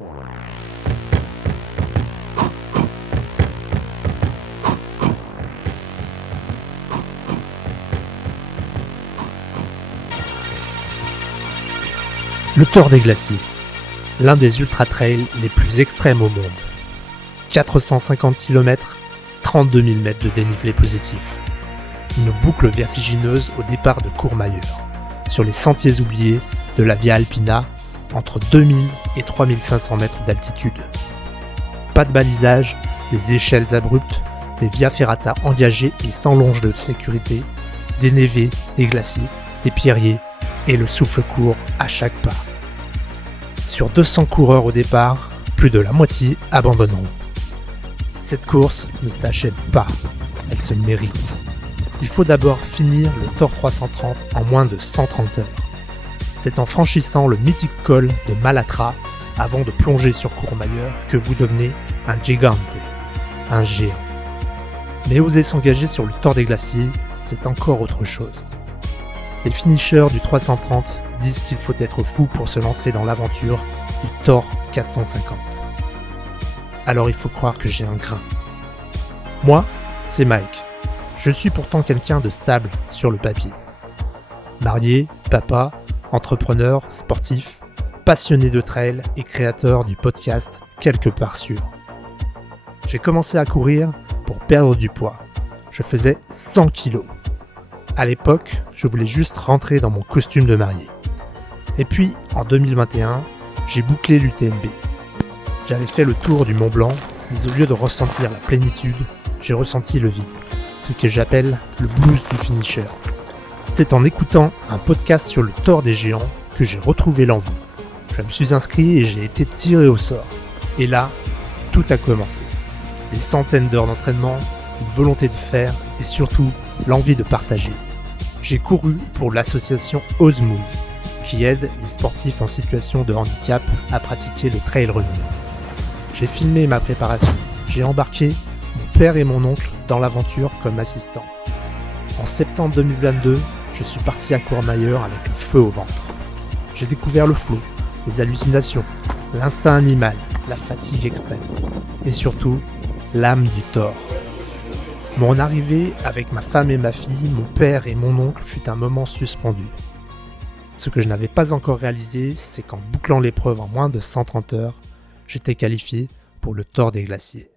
Le Tour des Glaciers, l'un des ultra-trails les plus extrêmes au monde. 450 km, 32 000 mètres de dénivelé positif. Une boucle vertigineuse au départ de Courmayeur, sur les sentiers oubliés de la Via Alpina, entre 2000 et 3500 mètres d'altitude. Pas de balisage, des échelles abruptes, des via ferrata engagées et sans longe de sécurité, des névés, des glaciers, des pierriers, et le souffle court à chaque pas. Sur 200 coureurs au départ, plus de la moitié abandonneront. Cette course ne s'achève pas, elle se mérite. Il faut d'abord finir le Tour 330 en moins de 130 heures. C'est en franchissant le mythique col de Malatra, avant de plonger sur Courmayeur, que vous devenez un gigante, un géant. Mais oser s'engager sur le Tour des Glaciers, c'est encore autre chose. Les finishers du 330 disent qu'il faut être fou pour se lancer dans l'aventure du Tour 450. Alors il faut croire que j'ai un grain. Moi, c'est Mike. Je suis pourtant quelqu'un de stable sur le papier. Marié, papa, entrepreneur, sportif, passionné de trail et créateur du podcast Quelque part sûr. J'ai commencé à courir pour perdre du poids. Je faisais 100 kilos. À l'époque, je voulais juste rentrer dans mon costume de marié. Et puis, en 2021, j'ai bouclé l'UTMB. J'avais fait le tour du Mont Blanc, mais au lieu de ressentir la plénitude, j'ai ressenti le vide, ce que j'appelle le blues du finisher. C'est en écoutant un podcast sur le Tour des Géants que j'ai retrouvé l'envie. Je me suis inscrit et j'ai été tiré au sort. Et là, tout a commencé. Des centaines d'heures d'entraînement, une volonté de faire et surtout l'envie de partager. J'ai couru pour l'association Ozmove, qui aide les sportifs en situation de handicap à pratiquer le trail running. J'ai filmé ma préparation. J'ai embarqué mon père et mon oncle dans l'aventure comme assistant. En septembre 2022, je suis parti à Courmayeur avec le feu au ventre. J'ai découvert le flot, les hallucinations, l'instinct animal, la fatigue extrême et surtout l'âme du Tour. Mon arrivée avec ma femme et ma fille, mon père et mon oncle fut un moment suspendu. Ce que je n'avais pas encore réalisé, c'est qu'en bouclant l'épreuve en moins de 130 heures, j'étais qualifié pour le Tour des Glaciers.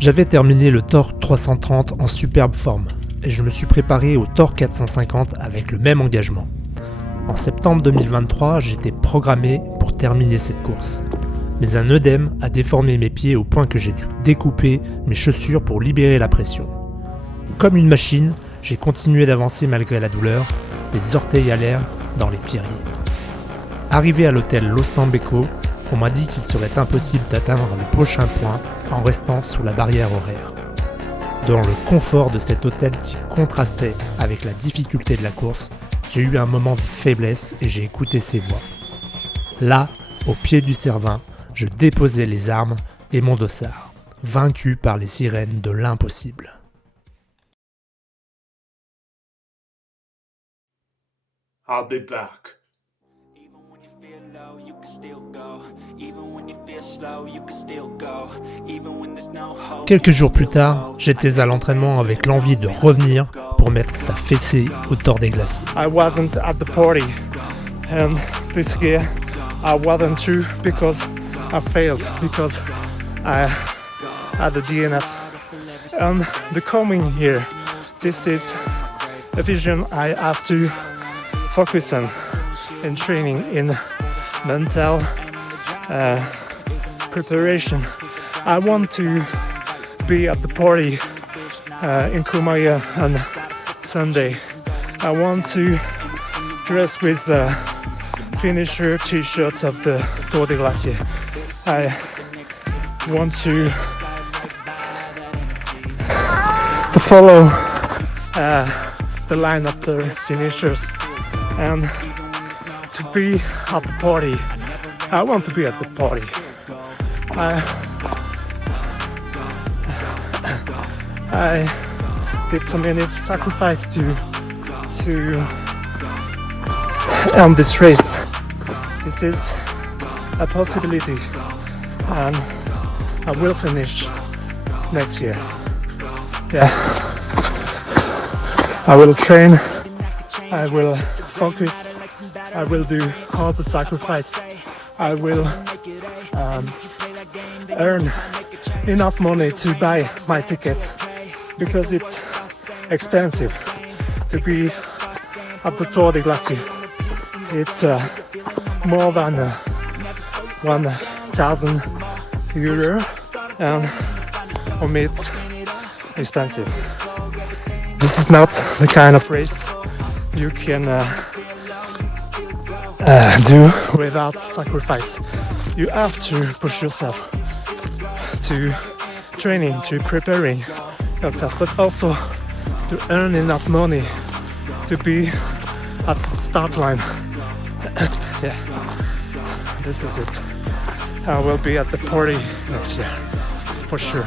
J'avais terminé le Tour 330 en superbe forme et je me suis préparé au Tour 450 avec le même engagement. En septembre 2023, j'étais programmé pour terminer cette course. Mais un œdème a déformé mes pieds au point que j'ai dû découper mes chaussures pour libérer la pression. Comme une machine, j'ai continué d'avancer malgré la douleur, les orteils à l'air dans les pierriers. Arrivé à l'hôtel L'Ostambeco, on m'a dit qu'il serait impossible d'atteindre le prochain point en restant sous la barrière horaire. Dans le confort de cet hôtel qui contrastait avec la difficulté de la course, j'ai eu un moment de faiblesse et j'ai écouté ses voix. Là, au pied du Cervin, je déposais les armes et mon dossard, vaincu par les sirènes de l'impossible. I'll be back. Quelques jours plus tard, j'étais à l'entraînement avec l'envie de revenir pour mettre sa fessée au Tour des Glaciers. I wasn't at the party, and this year I wasn't too because I failed, because I had a DNF. And the coming year, this is a vision I have to focus on in training, in mental preparation. I want to be at the party in Courmayeur on Sunday. I want to dress with finisher t-shirts of the Tour des Glaciers. I want to follow the line of the finishers and to be at the party. I want to be at the party. I did so many sacrifices to end this race. This is a possibility, and I will finish next year. Yeah, I will train, I will focus, I will do all the sacrifice, I will earn enough money to buy my tickets, because it's expensive to be at the Tour de Glacier. It's more than 1,000 euro, and for me it's expensive. This is not the kind of race you can do without sacrifice. You have to push yourself to training, to preparing yourself, but also to earn enough money to be at the start line. Yeah, this is it. I will be at the party next year, for sure.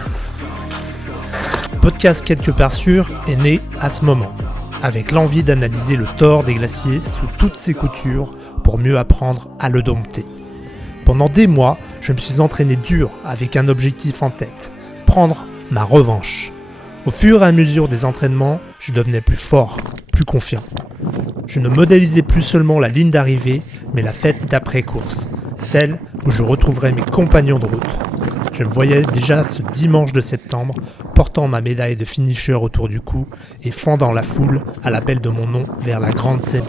Podcast Quelque part sûr est né à ce moment, avec l'envie d'analyser le Tour des Glaciers sous toutes ses coutures pour mieux apprendre à le dompter. Pendant des mois, je me suis entraîné dur avec un objectif en tête, prendre ma revanche. Au fur et à mesure des entraînements, je devenais plus fort, plus confiant. Je ne modélisais plus seulement la ligne d'arrivée, mais la fête d'après-course, celle où je retrouverais mes compagnons de route. Je me voyais déjà ce dimanche de septembre, portant ma médaille de finisher autour du cou et fendant la foule à l'appel de mon nom vers la grande scène.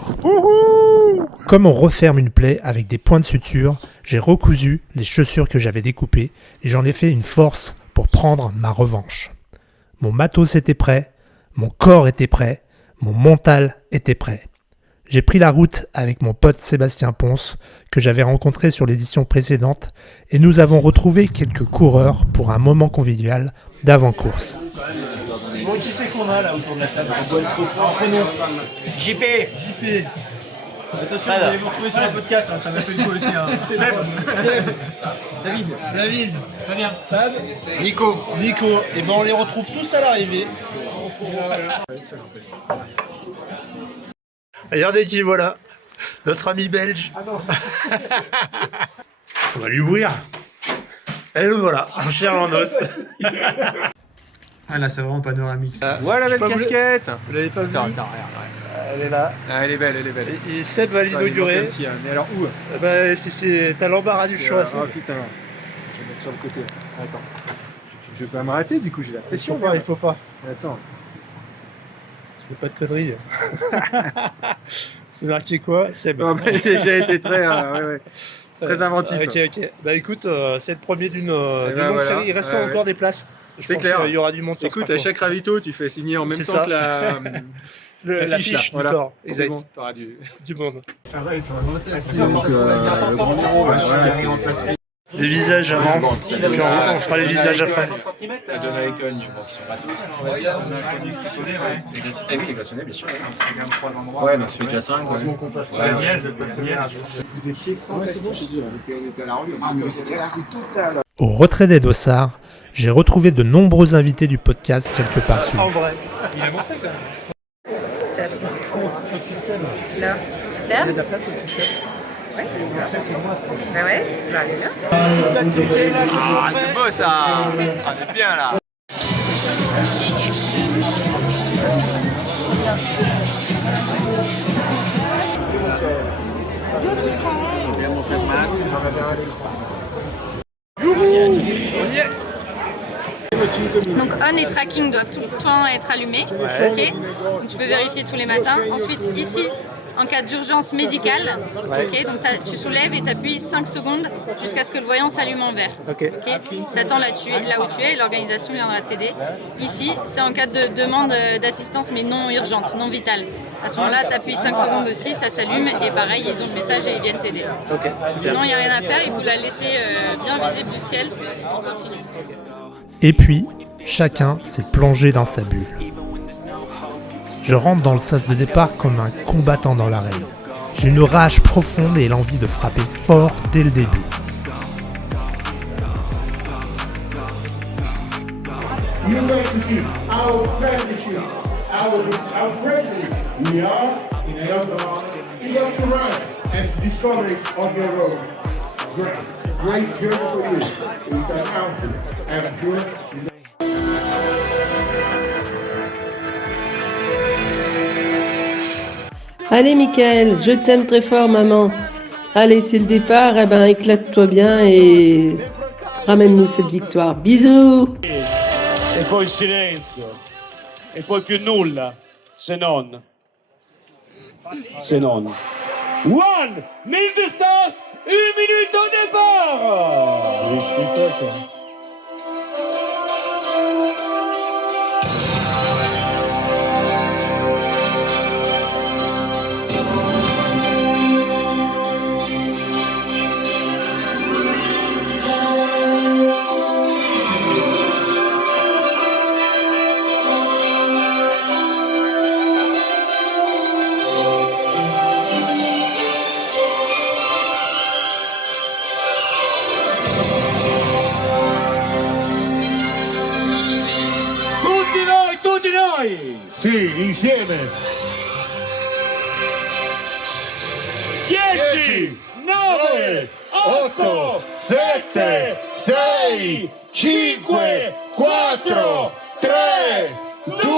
Comme on referme une plaie avec des points de suture, j'ai recousu les chaussures que j'avais découpées et j'en ai fait une force pour prendre ma revanche. Mon matos était prêt, mon corps était prêt, mon mental était prêt. J'ai pris la route avec mon pote Sébastien Ponce, que j'avais rencontré sur l'édition précédente, et nous avons retrouvé quelques coureurs pour un moment convivial d'avant-course. Bon, qui c'est qu'on a là autour de la table? Prénom JP. Attention, vous allez vous retrouver sur le podcast, hein, ça m'a fait une fois aussi. Hein. Seb. David. Fabien. Fab. Nico. Et ben on les retrouve tous à l'arrivée. Regardez qui voilà, notre ami belge. On va lui ouvrir. Et le voilà, un cerf en os. Ah là, c'est vraiment panoramique. Voilà la belle casquette. Vous l'avez pas vu? Attends, regarde. Elle est là. Ah, elle est belle. Et Seb va l'inaugurer. Mais alors où? Bah, t'as l'embarras du choix. Oh putain. Je vais mettre sur le côté. Attends. Je vais pas m'arrêter, du coup j'ai la pression. Il faut pas. Attends. Je fais pas de conneries. C'est marqué quoi? Seb. Oh, bah, j'ai été très inventif. Ok. Bah écoute, c'est le premier d'une longue voilà. série. Il reste encore des places. C'est clair. Il y aura du monde sur Écoute, à chaque ravito, tu fais signer en même C'est temps ça. que la fiche du voilà. corps. C'est bon, t'auras du monde. Ça va être le grand numéro, Les visages avant, on fera les visages après. Les deux Americans, qui sont pas tous, on va dire. Oui, les glaçonnés, bien sûr. Ouais, donc celui qui a 5. Vous étiez fantastique. On était à la rue. Vous étiez à la rue totale. Au retrait des dossards, j'ai retrouvé de nombreux invités du podcast Quelque part sûr. En vrai. Il a avancé quand même. Seb. Là, c'est Seb? Ouais, bah ouais, je vais aller là. Ah, c'est beau ça. On est bien là. Donc on et tracking doivent tout le temps être allumés. Ok. Donc tu peux vérifier tous les matins. Ensuite ici, en cas d'urgence médicale, ok, donc tu soulèves et tu appuies 5 secondes jusqu'à ce que le voyant s'allume en vert. Ok. Tu attends là où tu es et l'organisation viendra t'aider. Ici, c'est en cas de demande d'assistance mais non urgente, non vitale. À ce moment-là, tu appuies 5 secondes aussi, ça s'allume et pareil, ils ont le message et ils viennent t'aider. Sinon, il n'y a rien à faire, il faut la laisser bien visible du ciel. On continue. Et puis, chacun s'est plongé dans sa bulle. Je rentre dans le sas de départ comme un combattant dans l'arène. J'ai une rage profonde et l'envie de frapper fort dès le début. You ready to shoot. I was ready to shoot. I was ready to shoot. We are in Eldorado. You have to run and discover it on your road. Great journey for you. It's a mountain. I'm sure. Allez Mickaël, je t'aime très fort maman. Allez, c'est le départ, eh ben éclate-toi bien et ramène-nous cette victoire. Bisous. E poi il silenzio, e poi più nulla, se non. One minute start, 1 minute au départ. Tutti noi! Sì, insieme. 10, 9, 8, 7, 6, 5, 4, 3, 2,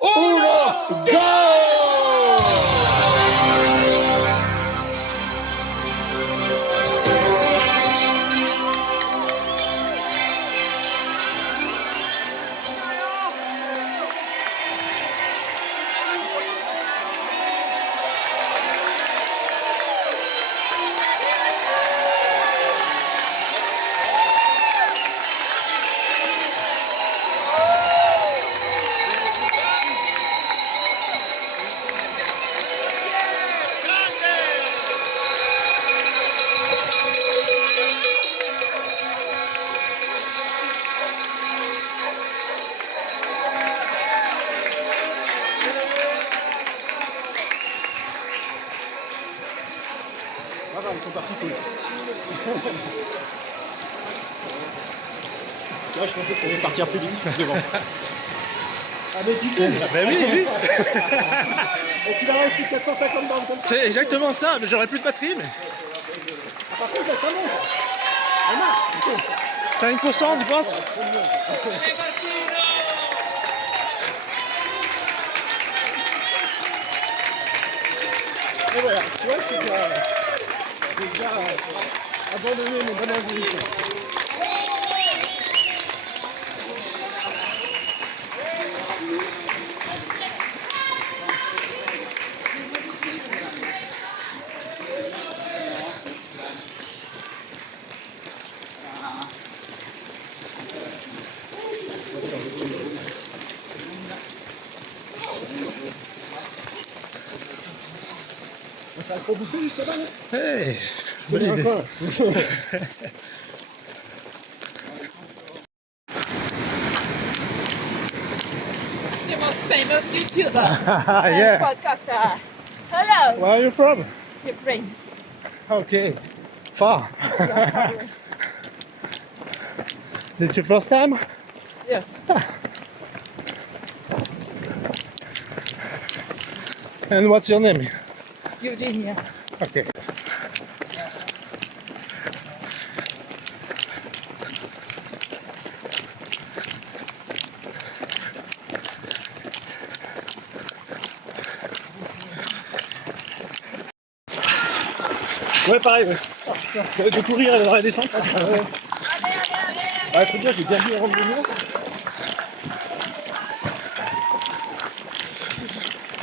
1, go! Ils sont partis cool. Tu vois, je pensais que ça allait partir plus vite devant. Ah mais tu sais. Ah ben oui. Et tu l'as resté 450 bornes comme ça. C'est exactement ça, mais j'aurais plus de batterie. Mais... Par contre là ça monte. 5%, tu penses? Et voilà, tu vois, j'ai déjà abandonné mes bonnes résolutions. Ça a trop bouffé juste là-bas, là. Hey, bonne idée. The most famous YouTuber Yeah. podcaster. Hello, Where are you from? Ukraine. Okay, far. Is it your first time? Yes. And what's your name? Eugenia. Okay. Ouais, pareil, ouais. De courir dans la descente. Ouais, faut dire, j'ai bien vu rendre le mur.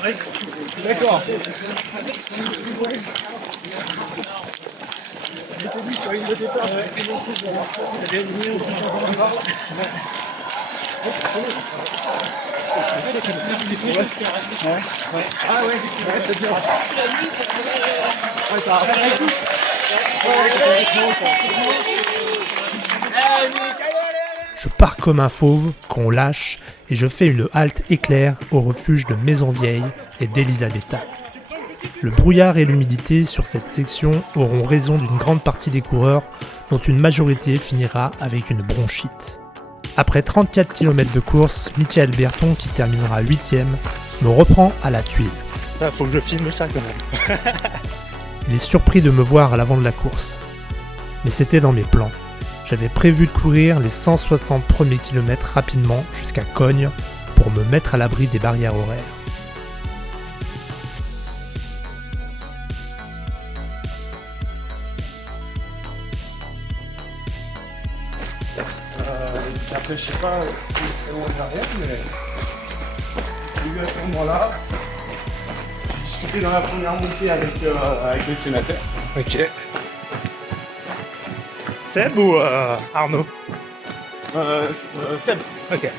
Oui, d'accord. J'étais dit sur une de départ, il y avait une nuit, ah ouais, c'est bien. Ouais, ça a fait tout. Je pars comme un fauve qu'on lâche et je fais une halte éclair au refuge de Maison Vieille et d'Elisabetta. Le brouillard et l'humidité sur cette section auront raison d'une grande partie des coureurs, dont une majorité finira avec une bronchite. Après 34 km de course, Mickaël Berton, qui terminera 8ème, me reprend à la tuile. Là, faut que je filme ça quand même. Il est surpris de me voir à l'avant de la course. Mais c'était dans mes plans. J'avais prévu de courir les 160 premiers kilomètres rapidement jusqu'à Cognes pour me mettre à l'abri des barrières horaires. Après, je sais pas où on est arrière, mais j'ai eu à ce moment-là. J'ai discuté dans la première montée avec le sénateur. Ok. Seb ou Arnaud Seb. Ok.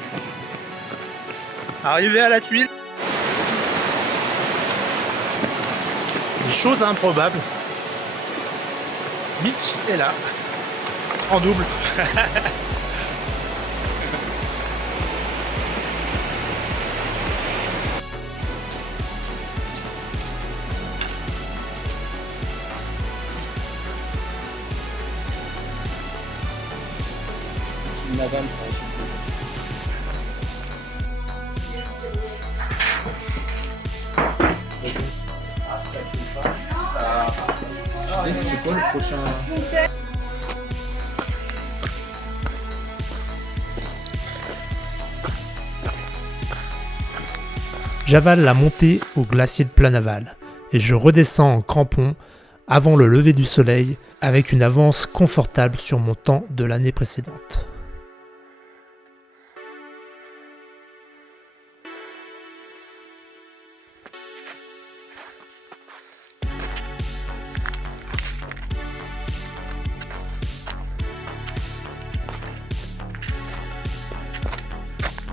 Arrivé à la tuile. Une chose improbable. Mick est là. En double. Nadal, c'est quoi le prochain? J'avale la montée au glacier de Planaval et je redescends en crampon avant le lever du soleil avec une avance confortable sur mon temps de l'année précédente.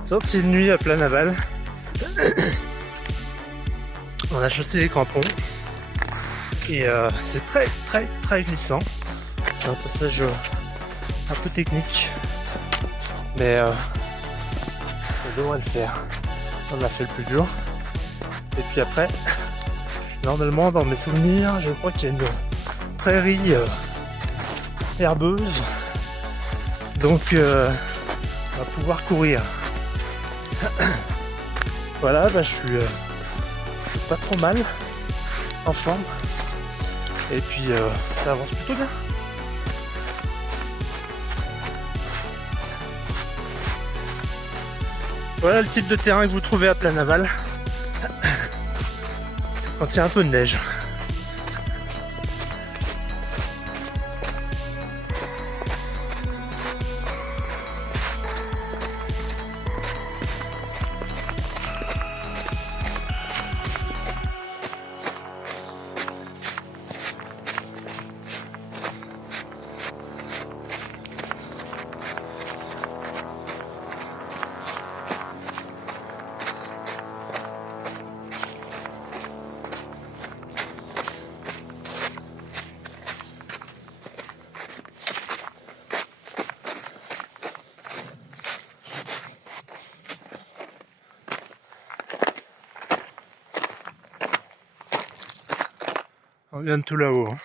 Sortie de nuit à Planaval. On a chaussé les crampons. Et c'est très glissant. C'est un passage un peu technique. Mais on devrait le faire. On a fait le plus dur. Et puis après, normalement dans mes souvenirs, je crois qu'il y a une prairie herbeuse. Donc on va pouvoir courir. Voilà, bah, je suis pas trop mal en forme. Et puis ça avance plutôt bien. Voilà le type de terrain que vous trouvez à Planaval quand il y a un peu de neige. On vient de tout là-haut. Hein.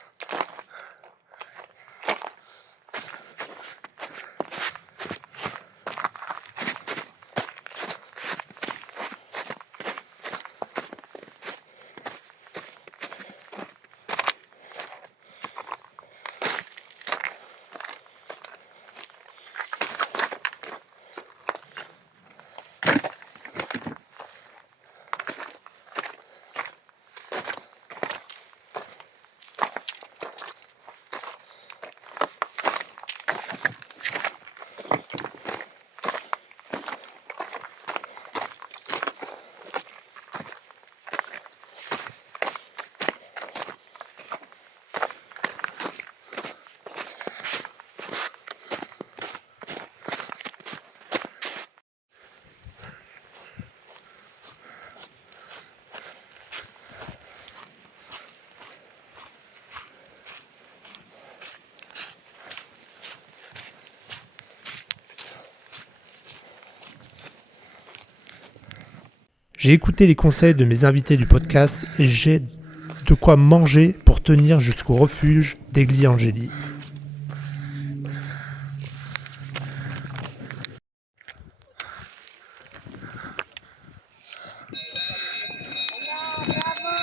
J'ai écouté les conseils de mes invités du podcast et j'ai de quoi manger pour tenir jusqu'au refuge d'Egli Angeli. Bravo!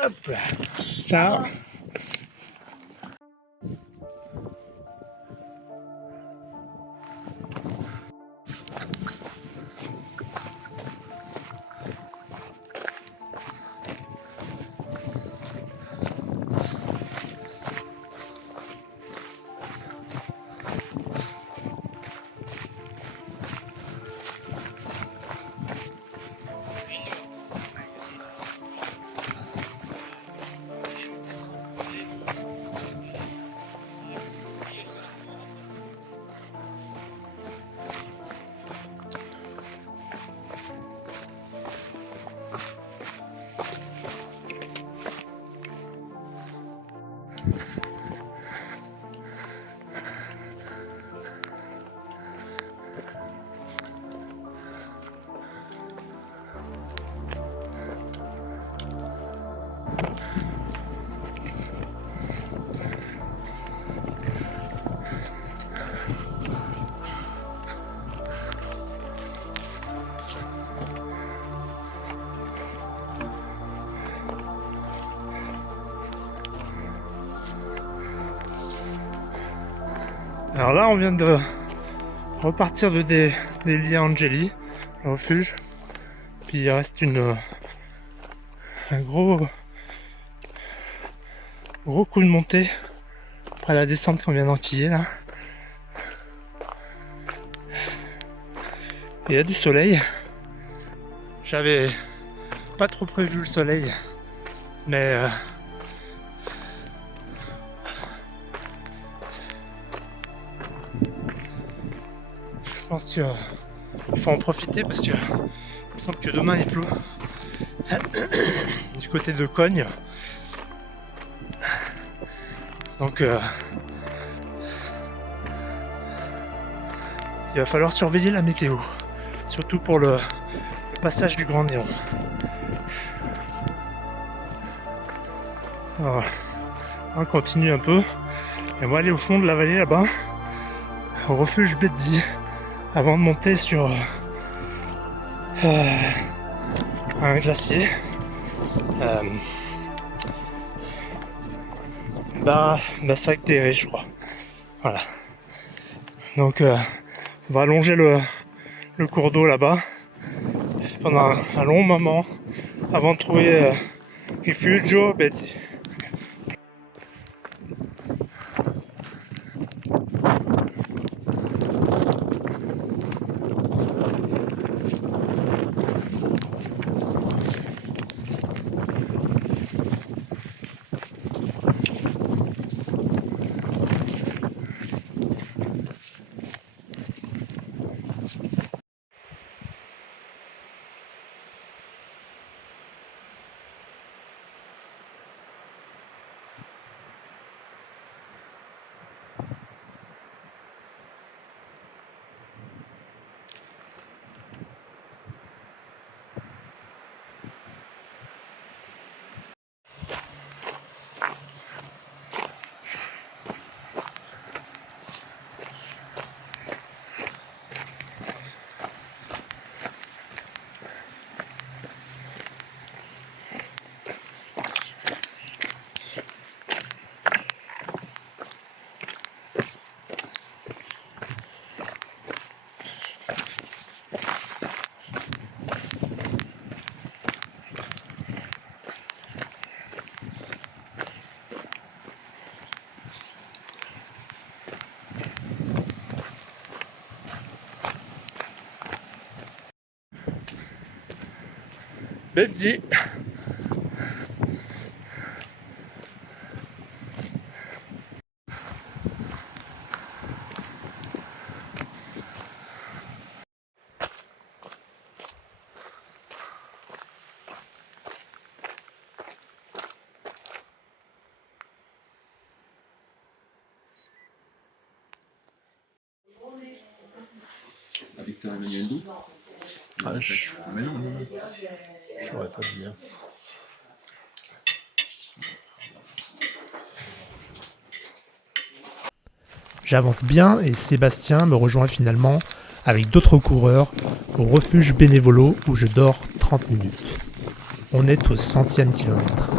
Hop là. Ciao. Alors là, on vient de repartir des Lia Angeli, le refuge. Puis il reste un gros coup de montée après la descente qu'on vient d'enquiller là. Il y a du soleil. J'avais pas trop prévu le soleil, mais je pense qu'il faut en profiter parce que il me semble que demain il pleut du côté de Cogne. Donc il va falloir surveiller la météo, surtout pour le passage du Grand Néon. Alors, on continue un peu et on va aller au fond de la vallée là-bas, au refuge Betzi, avant de monter sur un glacier. Bassac Terré, je crois. Voilà. Donc on va allonger le cours d'eau là-bas pendant un long moment avant de trouver Rifugio Betzi. Betzi. Victor Emmanuel Doux. Ah, mais non, j'aurais pas dit. J'avance bien et Sébastien me rejoint finalement avec d'autres coureurs au refuge Bénévolo où je dors 30 minutes. On est au 100e kilomètre.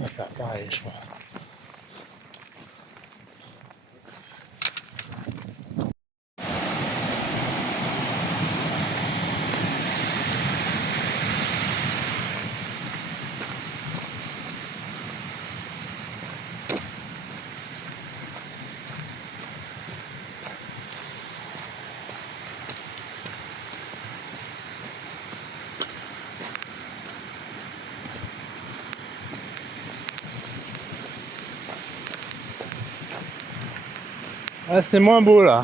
On va faire pareil, je crois. Ah, c'est moins beau là.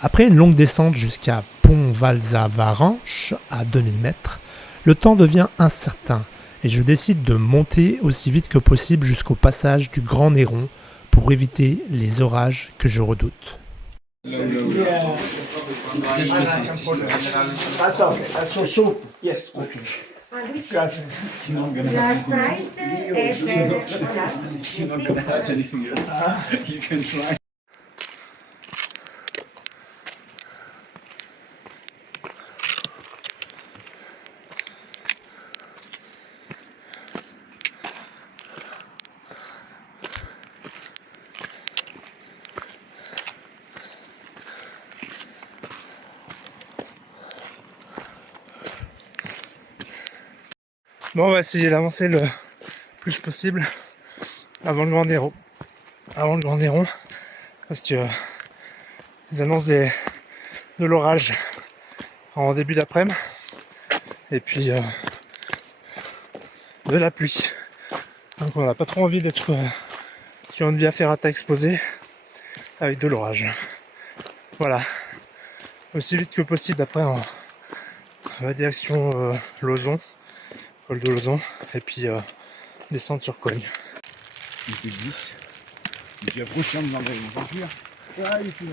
Après une longue descente jusqu'à Pont-Valzavaranche, à 2000 mètres, le temps devient incertain et je décide de monter aussi vite que possible jusqu'au passage du Grand Néron pour éviter les orages que je redoute. That's okay. That's so soup. Yes. Okay. Grazie. You can try. Bon, on va essayer d'avancer le plus possible avant le Grand Néron. Parce que ils annoncent de l'orage en début d'après-midi et puis de la pluie. Donc on n'a pas trop envie d'être sur une via ferrata exposée avec de l'orage. Voilà. Aussi vite que possible après on va direction Lauzon. Col de Lauzon et puis descendre sur Cogne. Il fait 10. J'ai approché en me demandant une voiture. Ah, il fait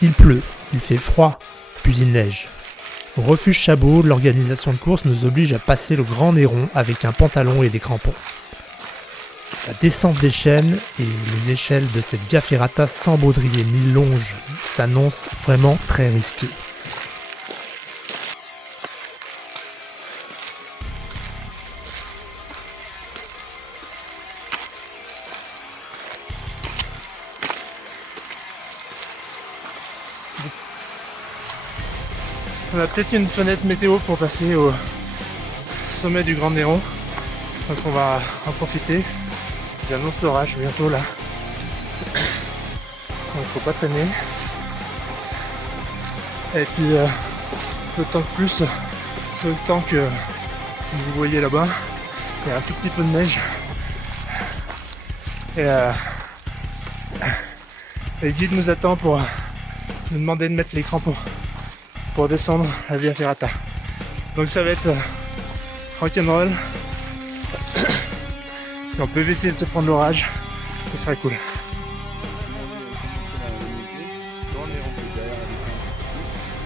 Il pleut, il fait froid, puis il neige. Au refuge Chabot, l'organisation de course nous oblige à passer le Grand Néron avec un pantalon et des crampons. La descente des chaînes et les échelles de cette Via Ferrata sans baudrier ni longe s'annoncent vraiment très risquées. On a peut-être une fenêtre météo pour passer au sommet du Grand Néron. Donc on va en profiter. Ils annoncent l'orage bientôt là. Donc faut pas traîner. Et puis le temps que vous voyez là-bas, il y a un tout petit peu de neige. Et le guide nous attend pour nous demander de mettre les crampons pour descendre la Via Ferrata. Donc ça va être rock'n'roll. Si on peut éviter de se prendre l'orage, ça serait cool.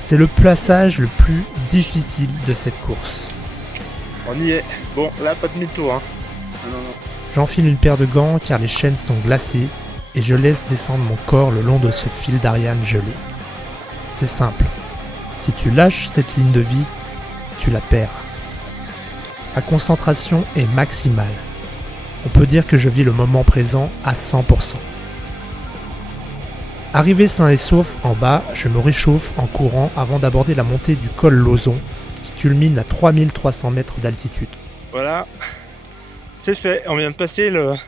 C'est le passage le plus difficile de cette course. On y est. Bon, là pas de demi-tour. Hein. J'enfile une paire de gants car les chaînes sont glacées et je laisse descendre mon corps le long de ce fil d'Ariane gelé. C'est simple. Si tu lâches cette ligne de vie, tu la perds. Ma concentration est maximale. On peut dire que je vis le moment présent à 100%. Arrivé sain et sauf en bas, je me réchauffe en courant avant d'aborder la montée du col Lauzon qui culmine à 3300 mètres d'altitude. Voilà, c'est fait. On vient de passer la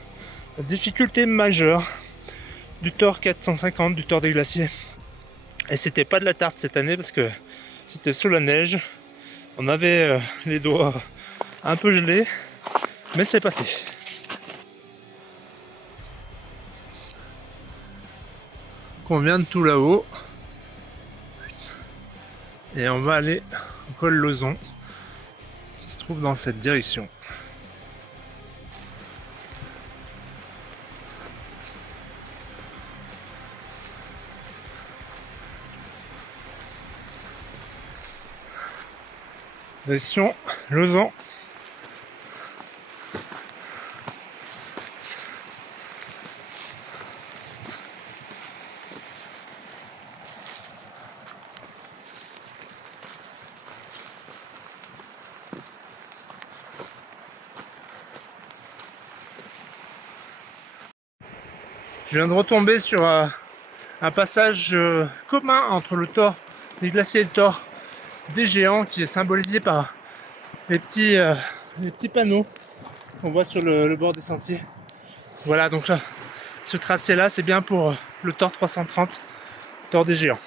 difficulté majeure du Thor 450, du Thor des Glaciers. Et c'était pas de la tarte cette année parce que c'était sous la neige. On avait les doigts un peu gelés, mais c'est passé. On vient de tout là-haut et on va aller au col Lauzon qui se trouve dans cette direction. Direction Lauzon. Je viens de retomber sur un passage commun entre le Thor des Glaciers et le Thor des Géants qui est symbolisé par les petits panneaux qu'on voit sur le bord des sentiers. Voilà, donc là, ce tracé là c'est bien pour le Thor 330, Thor des Géants.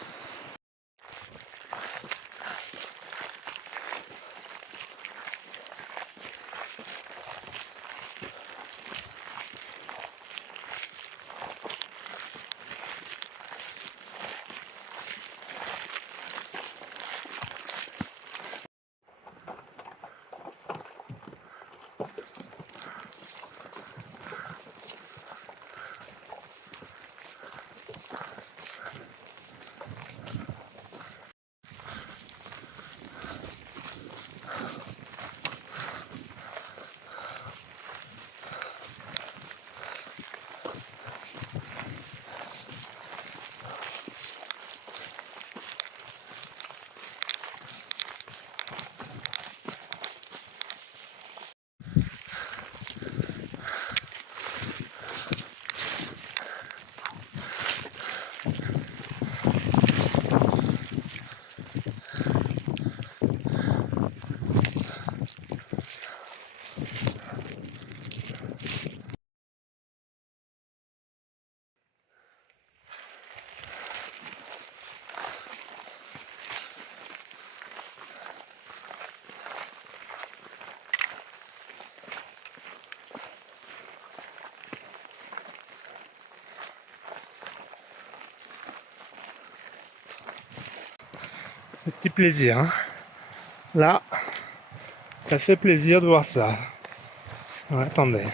Petit plaisir, hein. Là, ça fait plaisir de voir ça. Ouais, attendez.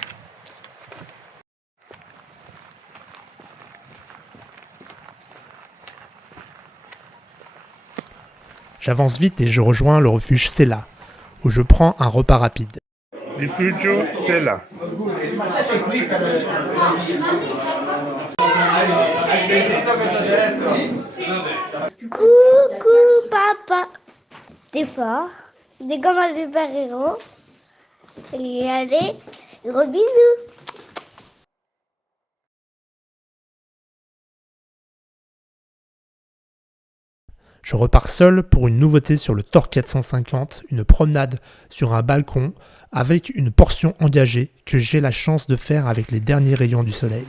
J'avance vite et je rejoins le refuge Sella, où je prends un repas rapide. Rifugio Sella. Coucou papa. T'es fort. T'es comme un super-héros. Et allez, gros bisous. Je repars seul pour une nouveauté sur le Tor 450, une promenade sur un balcon avec une portion engagée que j'ai la chance de faire avec les derniers rayons du soleil.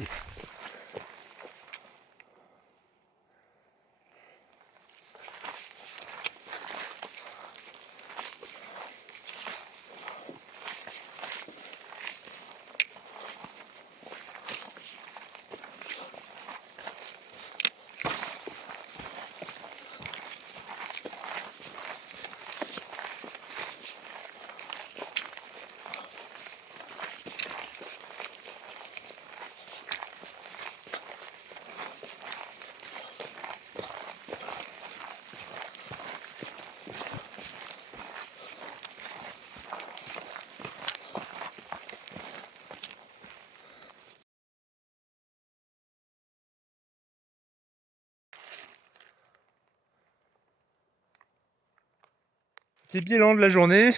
Petit bilan de la journée.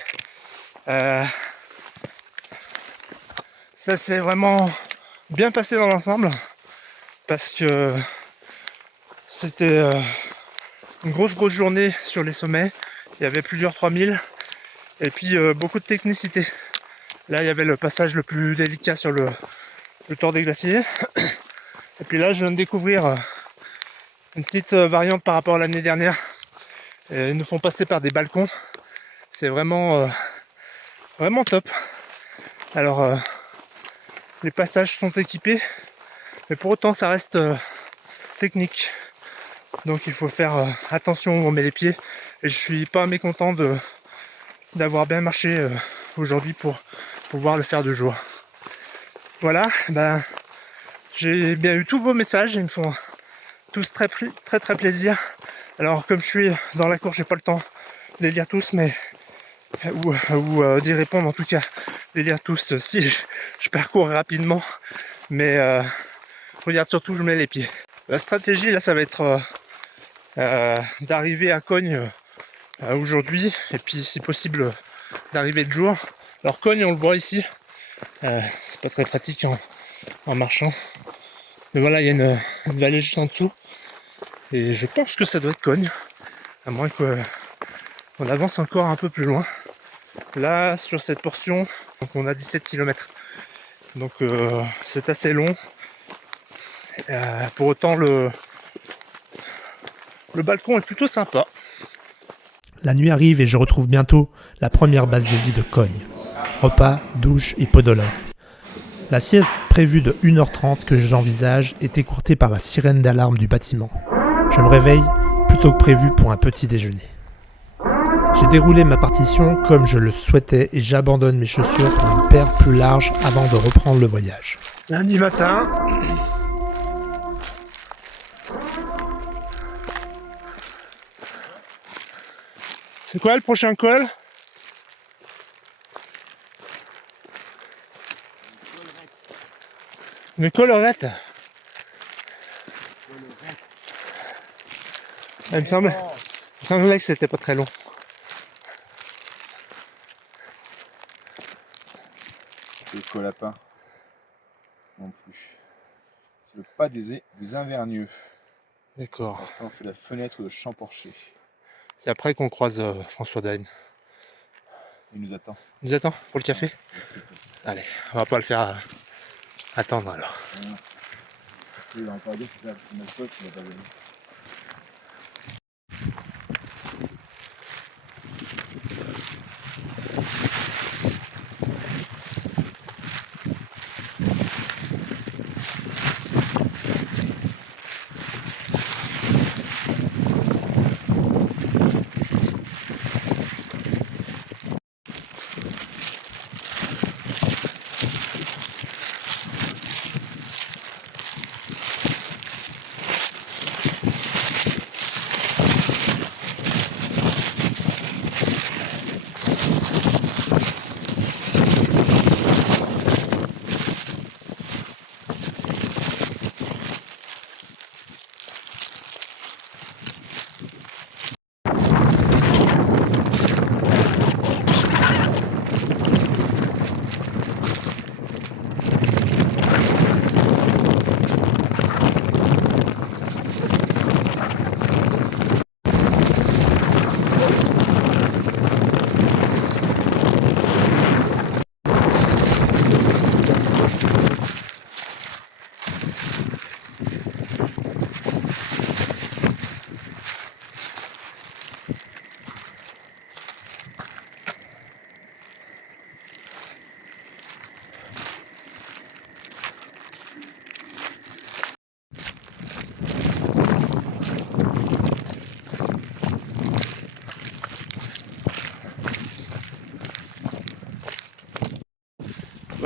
Ça s'est vraiment bien passé dans l'ensemble parce que c'était une grosse journée sur les sommets. Il y avait plusieurs 3000 et puis beaucoup de technicité. Là il y avait le passage le plus délicat sur le Tor des Glaciers. Et puis là je viens de découvrir une petite variante par rapport à l'année dernière. Et ils nous font passer par des balcons. C'est vraiment top. Alors les passages sont équipés, mais pour autant ça reste technique. Donc il faut faire attention où on met les pieds. Et je suis pas mécontent d'avoir bien marché aujourd'hui pour pouvoir le faire de jour. Voilà, j'ai bien eu tous vos messages, ils me font tous très plaisir. Alors comme je suis dans la course, j'ai pas le temps de les lire tous, mais ou d'y répondre, en tout cas les lire tous si je parcours rapidement, mais regarde surtout où je mets les pieds. La stratégie là ça va être d'arriver à Cogne aujourd'hui et puis si possible d'arriver de jour. Alors Cogne on le voit ici, c'est pas très pratique en marchant, mais voilà il y a une vallée juste en dessous et je pense que ça doit être Cogne, à moins qu'on avance encore un peu plus loin. Là sur cette portion donc on a 17 km, donc c'est assez long. Pour autant le balcon est plutôt sympa. La nuit arrive et je retrouve bientôt la première base de vie de Cogne. Repas, douche et podologue. La sieste prévue de 1h30 que j'envisage est écourtée par la sirène d'alarme du bâtiment. Je me réveille plus tôt que prévu pour un petit déjeuner. J'ai déroulé ma partition comme je le souhaitais et j'abandonne mes chaussures pour une paire plus large avant de reprendre le voyage. Lundi matin. C'est quoi le prochain col? Le collerette. Il me semblait que c'était pas très long. C'est le colapin. Non plus. C'est le pas des Invergneux. D'accord. Après, on fait la fenêtre de Champorcher. C'est après qu'on croise François Dagne. Il nous attend. Il nous attend pour le café? Allez, on va pas le faire attendre alors. Il va encore dire que c'est notre pote qui va pas venir.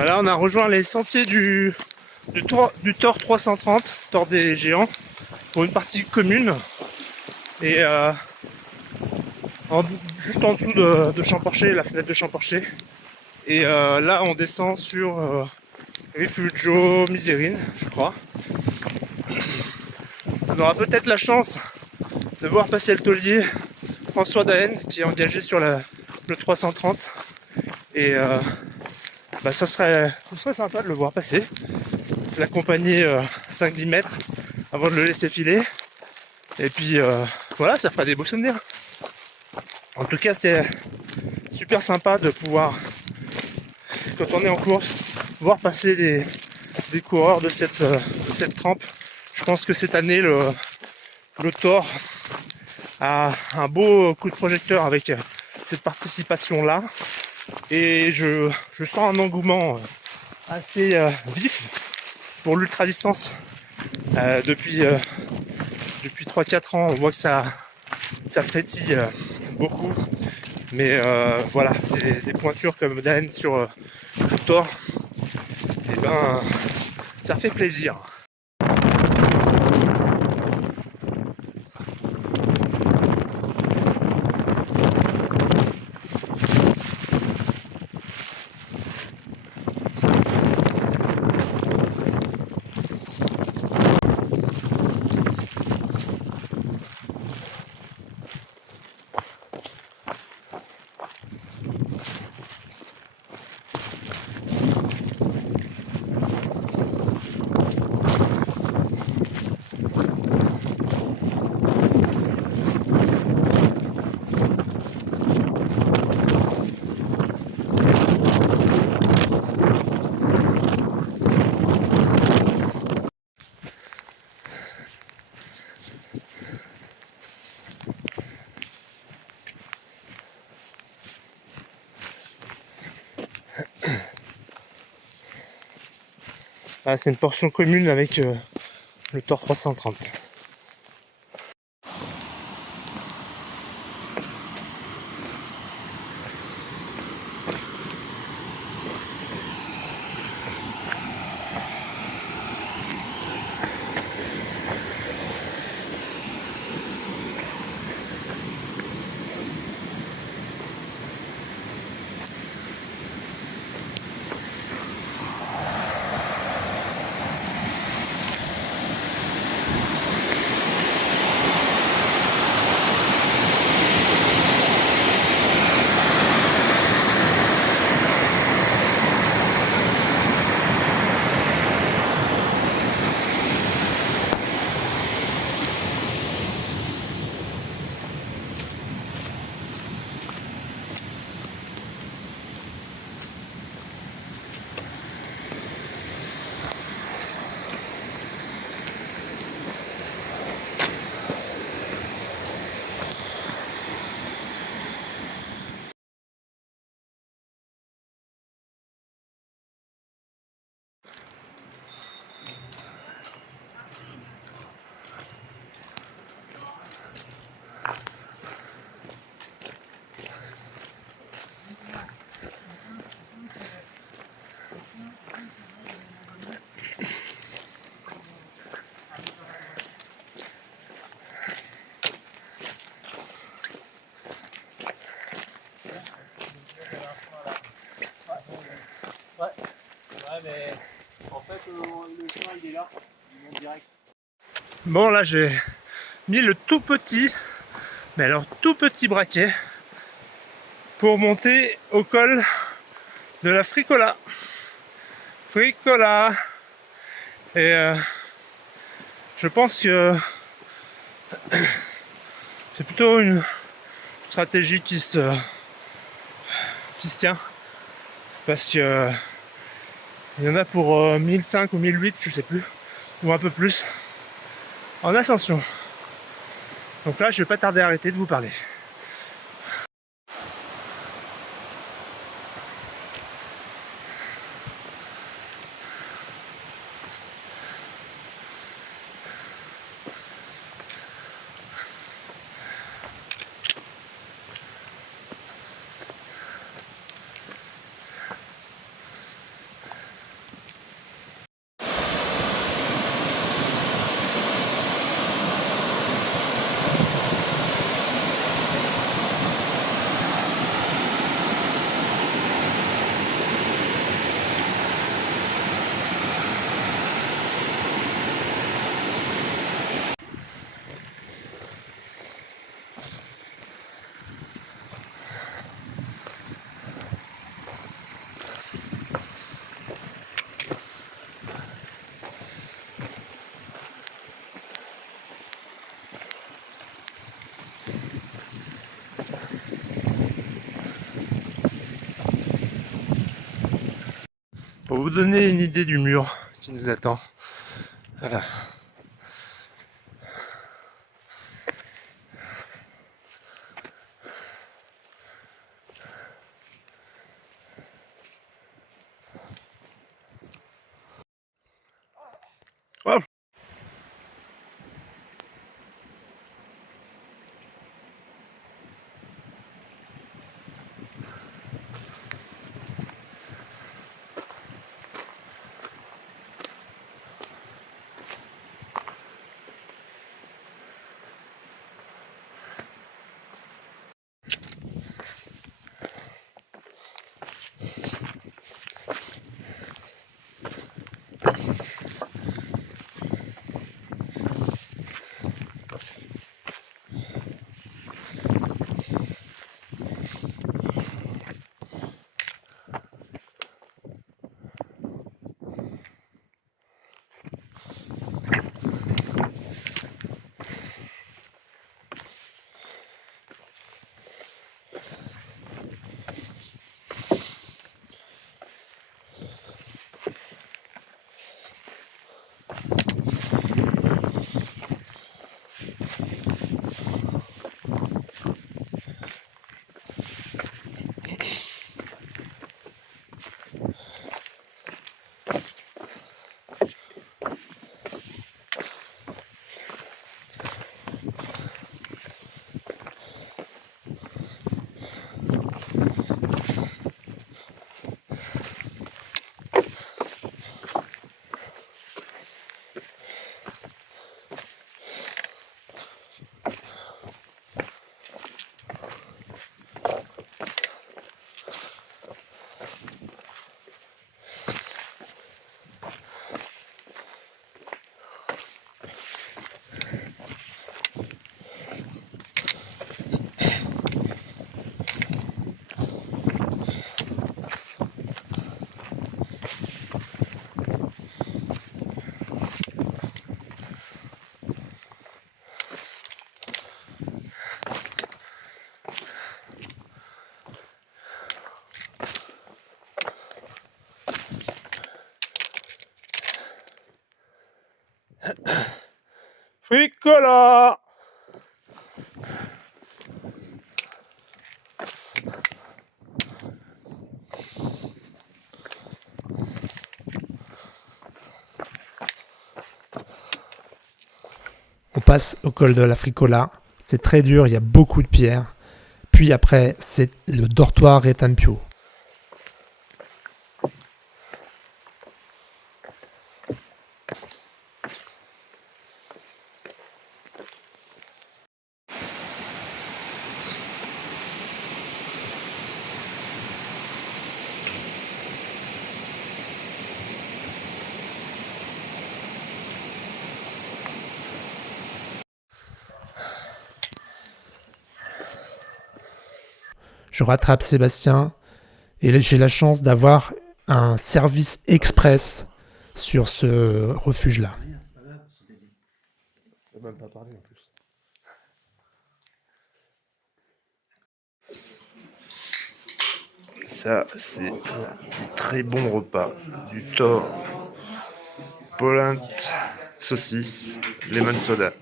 Voilà, on a rejoint les sentiers du Thor 330, Thor des Géants, pour une partie commune. Et juste en dessous de Champorcher, la fenêtre de Champorcher. Et là, on descend sur Rifugio Miserine, je crois. On aura peut-être la chance de voir passer le taulier François Daen, qui est engagé sur le 330. Et ça serait sympa de le voir passer, l'accompagner 5-10 mètres avant de le laisser filer. Et puis voilà, ça fera des beaux souvenirs. En tout cas, c'est super sympa de pouvoir, quand on est en course, voir passer des coureurs de cette trempe. Je pense que cette année, le Thor a un beau coup de projecteur avec cette participation-là. Et je sens un engouement assez vif pour l'ultra-distance. Depuis 3-4 ans, on voit que ça frétille beaucoup. Mais voilà, des pointures comme Daen sur le Thor, et ben ça fait plaisir. Ah, c'est une portion commune avec le Thor 330. Mais en fait, le chemin il est là, il monte direct. Bon, là j'ai mis le tout petit, mais alors tout petit braquet pour monter au col de la Fricola. Et je pense que c'est plutôt une stratégie qui se tient, parce que il y en a pour 1005 ou 1008, je sais plus, ou un peu plus, en ascension. Donc là, je vais pas tarder à arrêter de vous parler. Pour vous donner une idée du mur qui nous attend. Voilà. Wow. Fricola! On passe au col de la Fricola. C'est très dur, il y a beaucoup de pierres. Puis après, c'est le dortoir Retampio. Je rattrape Sébastien et j'ai la chance d'avoir un service express sur ce refuge-là. On va même pas parler en plus. Ça, c'est un très bon repas. Du thor, polenta, saucisse, lemon soda.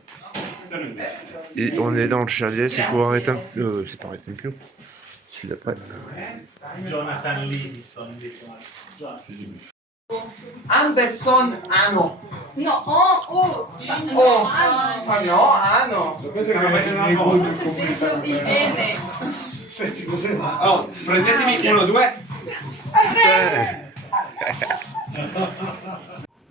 Et on est dans le chalet, c'est quoi Retampio? C'est pas Retampio. Celui d'après. Jonathan Livingston invece. Anderson Ano. No, oh. No, Ano. Bene. Senti, cos'è? Oh, prendetemi 1, 2.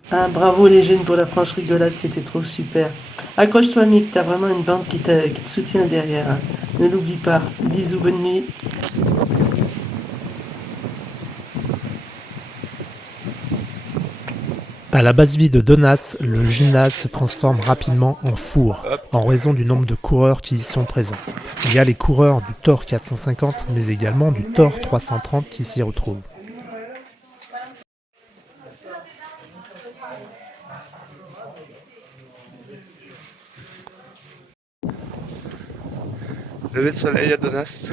Ah, bravo les jeunes pour la franche rigolade, c'était trop super. Accroche-toi Mick, t'as vraiment une bande qui te soutient derrière. Hein. Ne l'oublie pas. Bisous, bonne nuit. À la base vie de Donas, le gymnase se transforme rapidement en four, en raison du nombre de coureurs qui y sont présents. Il y a les coureurs du Thor 450, mais également du Thor 330 qui s'y retrouvent. Lever de soleil à Donas.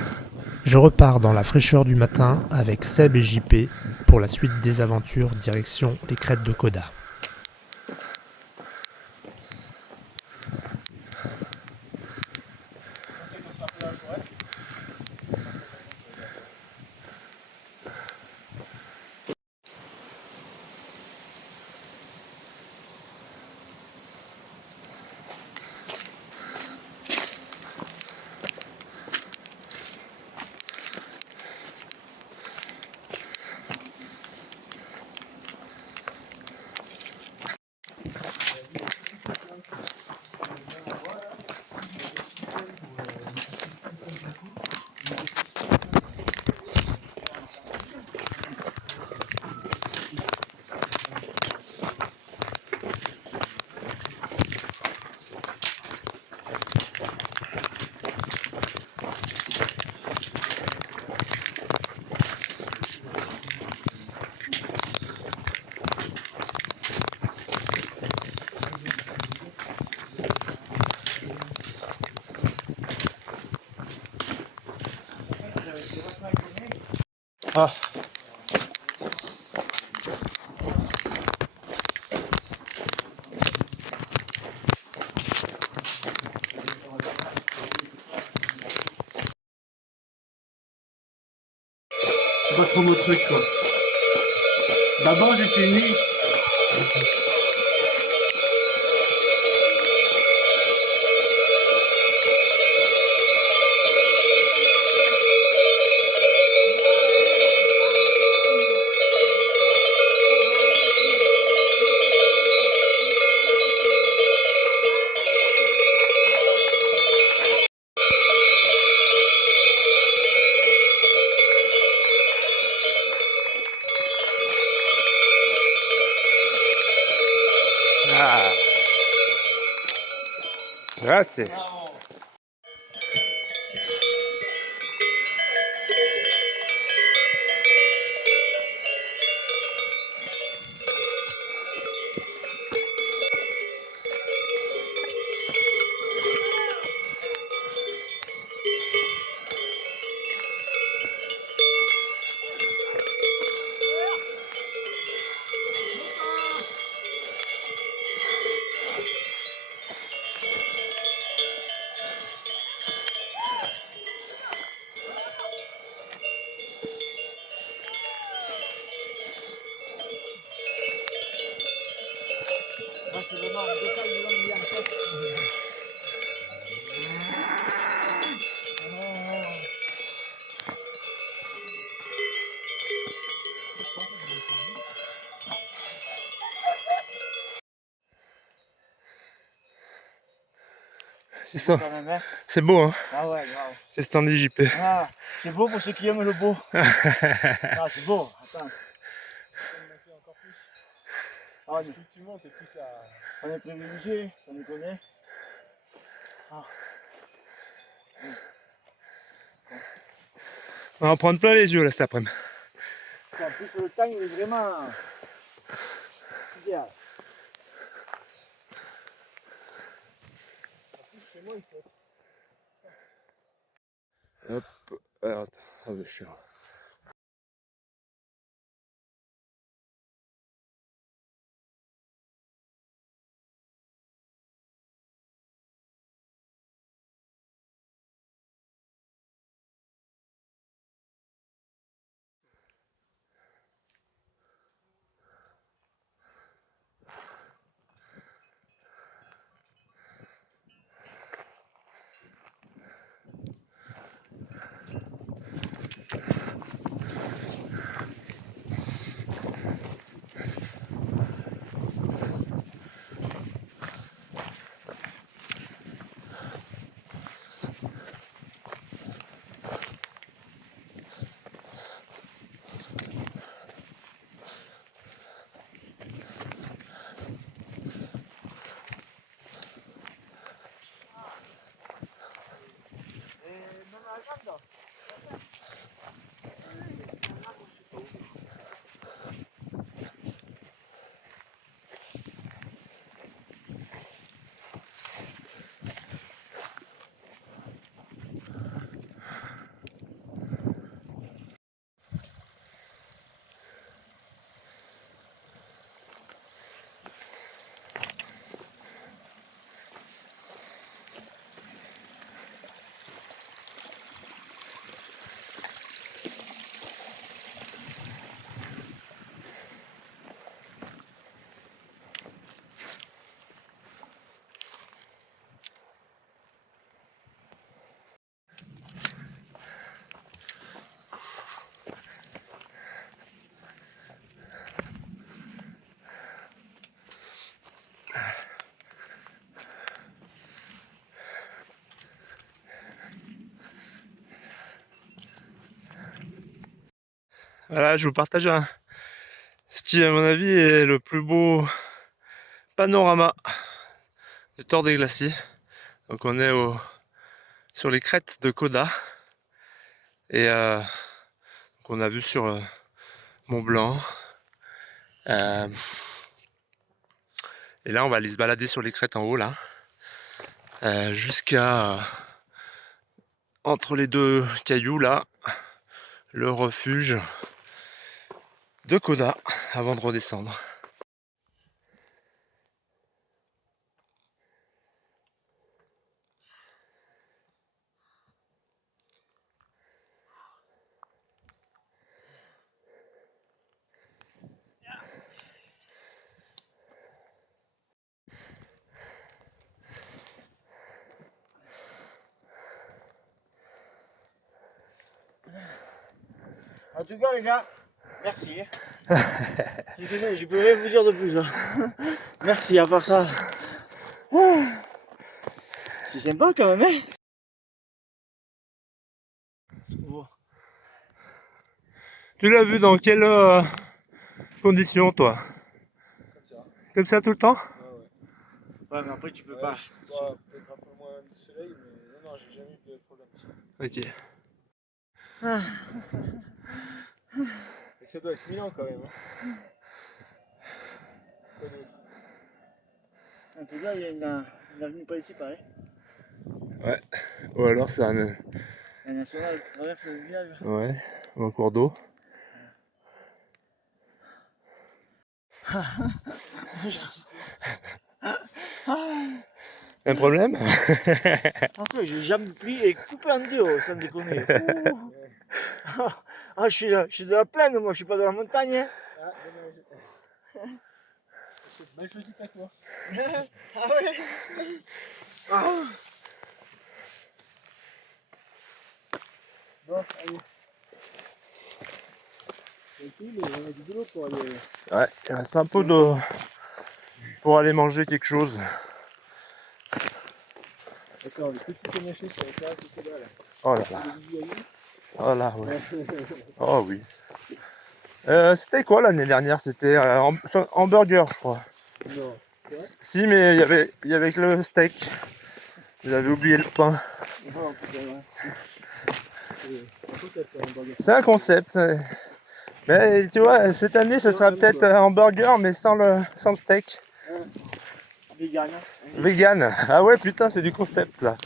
Je repars dans la fraîcheur du matin avec Seb et JP pour pour la suite des aventures direction les crêtes de Koda. Ah. C'est pas trop mon truc quoi. D'abord j'étais né. Ah. Grazie. C'est ça. C'est beau, hein. Ah ouais, grave. C'est standy JP. Ah, c'est beau pour ceux qui aiment le beau. Ah, c'est beau. Attends. Ah, mais plus tu montes et plus ça. On est privilégié, ça me connaît. Ah. On va en prendre plein les yeux là cet après-midi. En plus, le temps il est vraiment idéal. En plus, chez moi il fait. Hop. Alors, attends. Ah, bah, je suis là. Voilà, je vous partage ce qui, à mon avis, est le plus beau panorama de Tor des Glaciers. Donc on est sur les crêtes de Coda. Et qu'on a vu sur Mont Blanc. Et là, on va aller se balader sur les crêtes en haut, là. Jusqu'à... entre les deux cailloux, là, le refuge de Coda, avant de redescendre. En tout cas, les gars, merci. J'ai fait ça, je peux rien vous dire de plus. Merci, à part ça. C'est sympa quand même, hein. Bon. Tu l'as vu dans quelles conditions, toi? Comme ça tout le temps? Ouais, mais après, tu peux pas. Peut-être un peu moins de soleil, mais non, j'ai jamais eu de problème. Ok. Et ça doit être Milan quand même. En tout cas, il y a une avenue par ici, pareil. Ouais. Ou alors c'est un... La nationale traverse le village. Ouais, ou un cours d'eau. Un problème? Après, j'ai jamais pris et coupé en deux, sans déconner. Ah, je suis de la plaine, moi, je suis pas de la montagne. Hein. Ah, dommage. Mal choisi ta course. Ah ouais. Ah. Bon, allez. C'est cool, mais on a du boulot pour aller. Ouais, il reste un peu de... pour aller manger quelque chose. D'accord, le petit panaché sur la terrasse de Coda là. Oh là là. Oh là, ouais. Oh oui. C'était quoi l'année dernière? C'était hamburger, je crois. Non. Si, mais il y avait que le steak. J'avais oublié le pain. Non, putain, ouais. C'est un concept. Mais tu vois, cette année, ce sera peut-être un hamburger, mais sans le steak. Vegan. Vegan. Ah ouais, putain, c'est du concept, ça.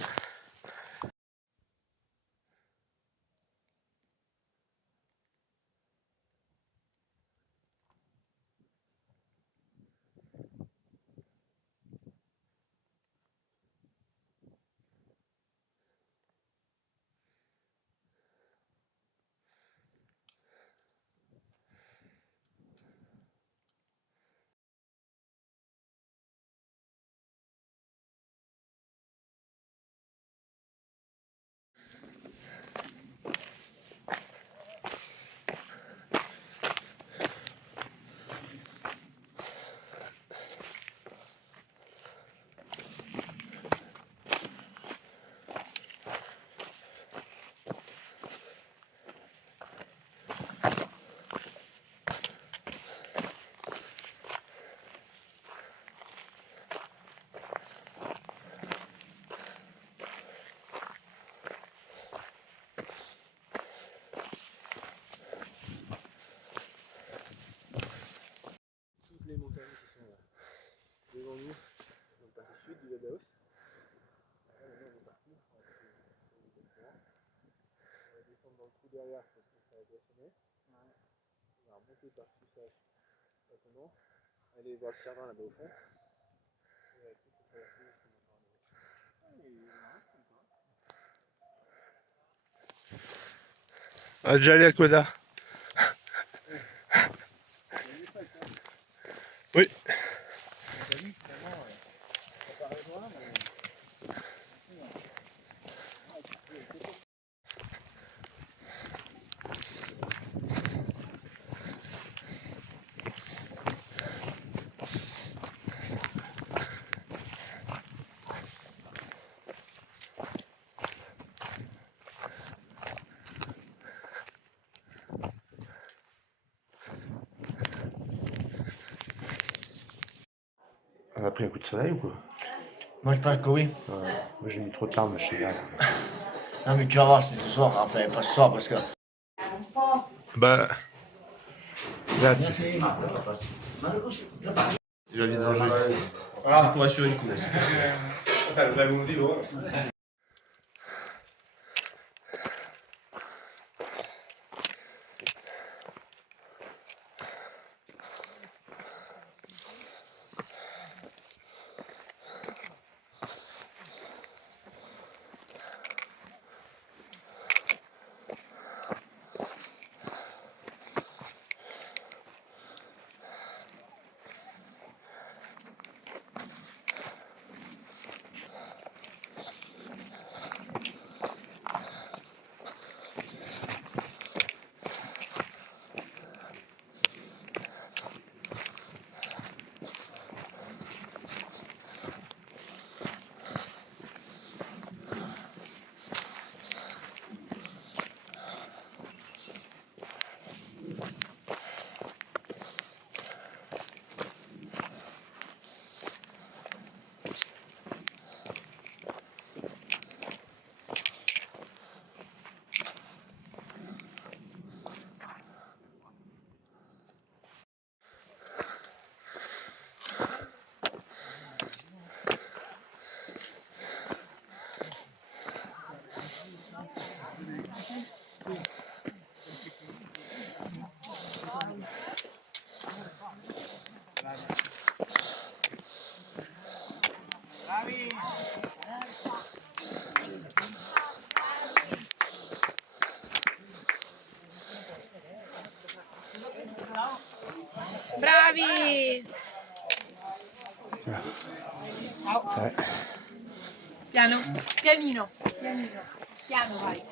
Les montagnes qui sont là. Devant nous, on est passé sud du Ladaos. Là, maintenant, on est parti. On va descendre dans le trou derrière, ça sera glaçonné. On va remonter par-dessus ça, maintenant. Aller voir le Cervin là-bas au fond. Et tout pour traverser jusqu'au On a déjà allé à Coda. Oui. a pris un coup de soleil ou quoi? Moi je pense que oui. Ouais. Moi j'ai mis trop tard ma chérie. Non mais tu vas voir, c'est ce soir, enfin pas ce soir parce que... Bah... Grazie. Il va vidanger. C'est pour assurer une coulisse. Bravi! Ouais. Piano, pianino, pianino, piano vai.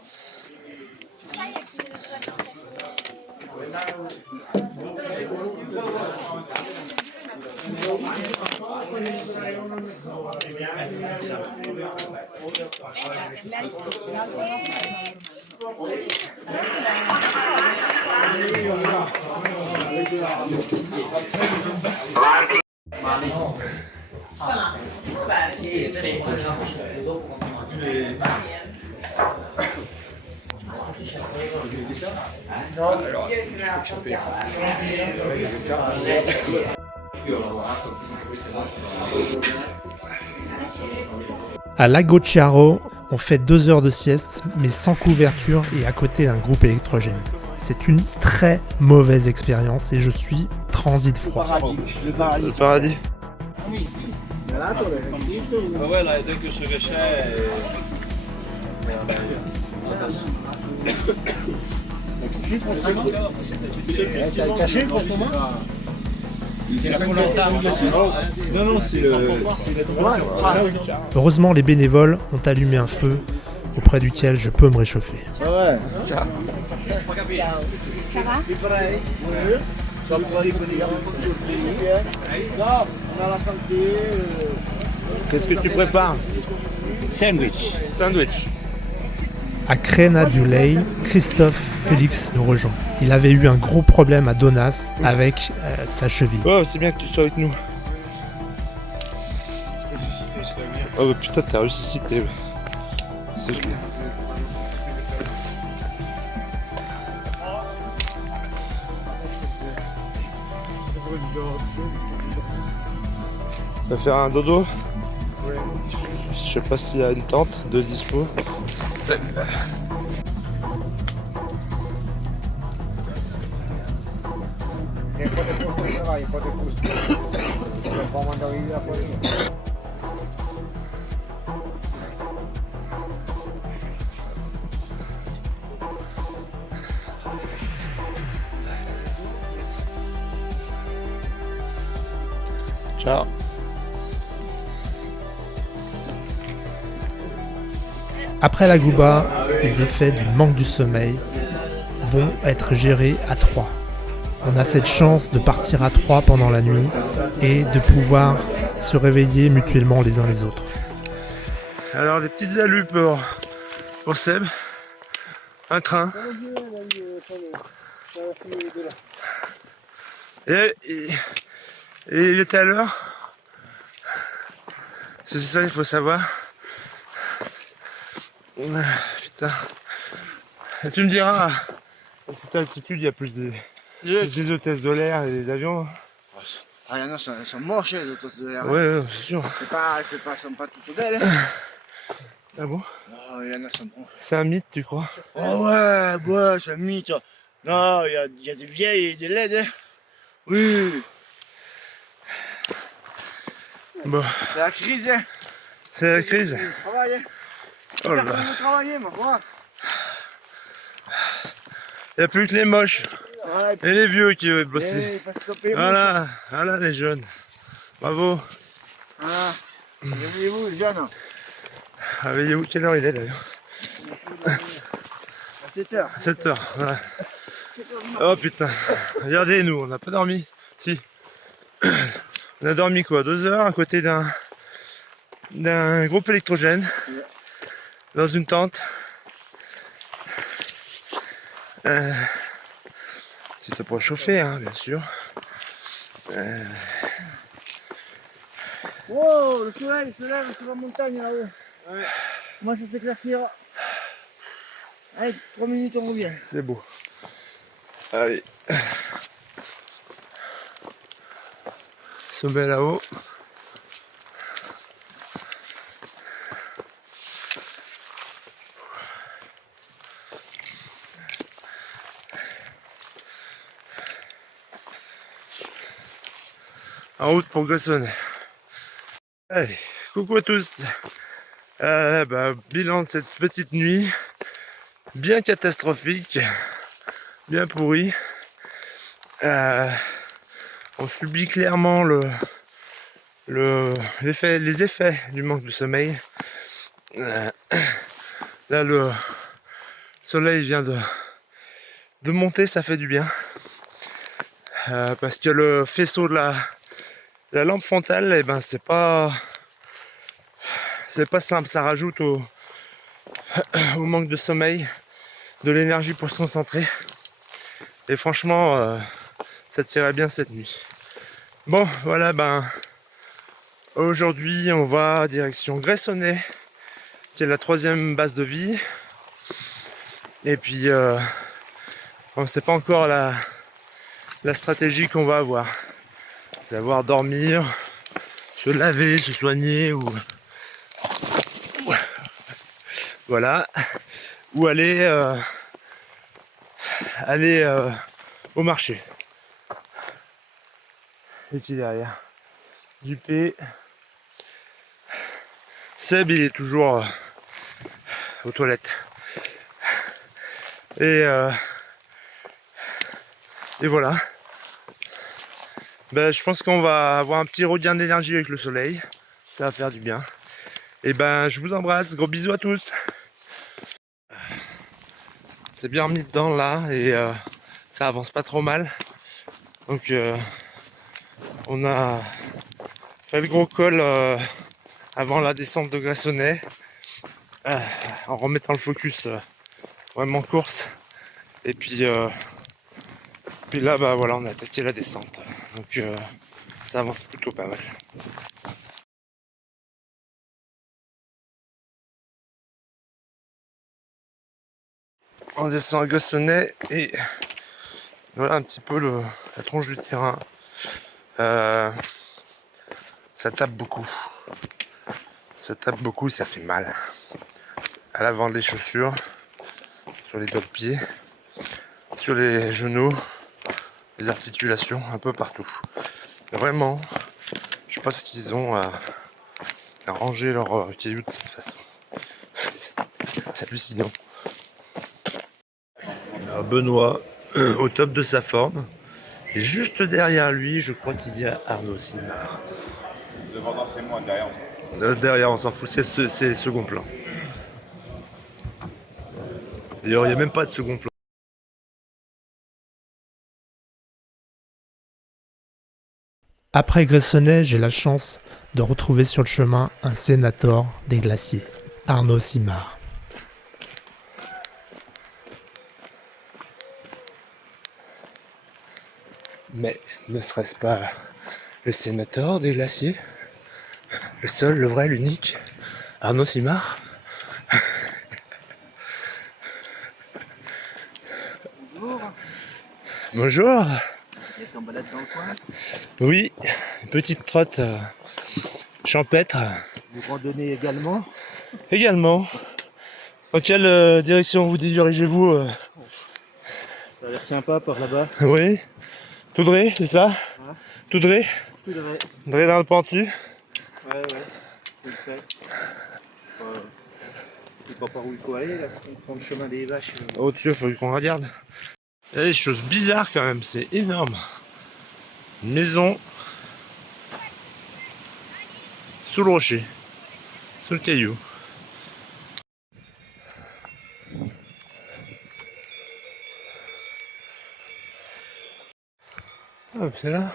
À Lago Chiaro, on fait 2 heures de sieste, mais sans couverture et à côté d'un groupe électrogène. C'est une très mauvaise expérience et je suis transi de froid. Le paradis. Ah ouais, là, dès que je réchais... T'as caché pour le moment? Non, non, c'est le... Heureusement, les bénévoles ont allumé un feu auprès duquel je peux me réchauffer. Ouais. Ça va? Qu'est-ce que tu prépares? Sandwich. Sandwich. À Crena du Lei, Christophe Félix nous rejoint. Il avait eu un gros problème à Donas avec sa cheville. Oh, c'est bien que tu sois avec nous. Oh putain, t'as ressuscité. C'est génial. Tu vas faire un dodo? Je sais pas s'il y a une tente de dispo. Ciao. Après la Gouba, les effets du manque du sommeil vont être gérés à 3. On a cette chance de partir à 3 pendant la nuit et de pouvoir se réveiller mutuellement les uns les autres. Alors des petites allus pour Seb. Un train. Et il était à l'heure. C'est ça il faut savoir. Putain. Et tu me diras, à cette altitude il y a plus des hôtesses de l'air et des avions. Ah, il y en a, sont moches les hôtesses de l'air. Ouais, c'est sûr. Sont pas toutes belles. Ah bon? Non, il y en a, sont moches. C'est un mythe, tu crois? Oh ouais, c'est un mythe. Non, il y a des vieilles et des laides. Hein. Oui. Bon. C'est la crise, hein. C'est la crise. Travail, hein. Oh là Personne là. veut travailler, moi. Voilà. Il n'y a plus que les moches. Ouais, et les vieux qui veulent bosser. Voilà, voilà les jeunes. Bravo. Voilà. Réveillez-vous les jeunes. Réveillez-vous, quelle heure il est d'ailleurs? À 7h. 7h, voilà. Oh putain, regardez nous, on n'a pas dormi. Si. On a dormi quoi, 2 heures à côté d'un groupe électrogène. Dans une tente. Si ça pourrait chauffer, hein, bien sûr. Wow, le soleil se lève sur la montagne là-haut. Ouais. Moi ça s'éclaircira. Allez, 3 minutes on revient. C'est beau. Allez. Sommet là-haut. En route pour Gressoney. Allez, coucou à tous. Bilan de cette petite nuit. Bien catastrophique. Bien pourri. On subit clairement les effets du manque de sommeil. Là, le soleil vient de monter, ça fait du bien. Parce que le faisceau de la lampe frontale, eh ben, c'est pas simple, ça rajoute au manque de sommeil de l'énergie pour se concentrer. Et franchement, ça tirait bien cette nuit. Bon, voilà, aujourd'hui, on va direction Gressoney, qui est la 3e base de vie. Et puis, on ne sait pas encore la stratégie qu'on va avoir. Savoir dormir, se laver, se soigner ou voilà, ou aller au marché. Et qui derrière Juppé. Seb il est toujours aux toilettes. Et voilà. Je pense qu'on va avoir un petit regain d'énergie avec le soleil. Ça va faire du bien. Et je vous embrasse. Gros bisous à tous. C'est bien remis dedans là et ça avance pas trop mal. Donc on a fait le gros col avant la descente de Gressoney. En remettant le focus vraiment course. Et puis là voilà, on a attaqué la descente. Donc ça avance plutôt pas mal. On descend à Gressoney et voilà un petit peu la tronche du terrain. Ça tape beaucoup. Ça tape beaucoup, ça fait mal. À l'avant des chaussures, sur les doigts de pied, sur les genoux, les articulations, un peu partout. Vraiment, je sais pas ce qu'ils ont à ranger leurs cailloux de cette façon. C'est hallucinant. Alors Benoît, au top de sa forme. Et juste derrière lui, je crois qu'il y a Arnaud Simard. Devant, c'est moi, derrière. Derrière, on s'en fout, c'est second plan. D'ailleurs, il n'y a même pas de second plan. Après Gressoney, j'ai la chance de retrouver sur le chemin un sénateur des glaciers, Arnaud Simard. Mais ne serait-ce pas le sénateur des glaciers? Le seul, le vrai, l'unique, Arnaud Simard. Bonjour. Bonjour. Vous êtes en balade dans le coin? Oui, une petite trotte champêtre. Vous randonnez également? Également. Dans quelle direction vous dirigez-vous Ça a l'air sympa par là-bas. Oui. Tout droit, c'est ça? Tout droit? Tout droit. Droit dans le pentu? Ouais, c'est le fait. Je sais pas par où il faut aller là, si on prend le chemin des vaches. Oh Dieu, faut qu'on regarde. Il y a des choses bizarres quand même, c'est énorme. Une maison sous le rocher, sous le caillou. Ah, c'est là.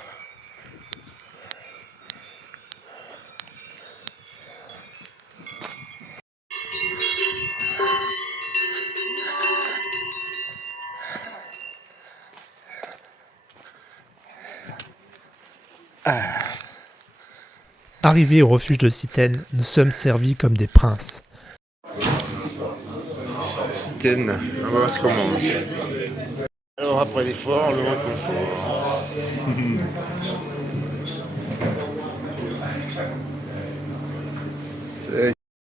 Arrivés au refuge de Citène, nous sommes servis comme des princes. Citène, on va voir ce qu'on mange. Alors après l'effort, le reconfort.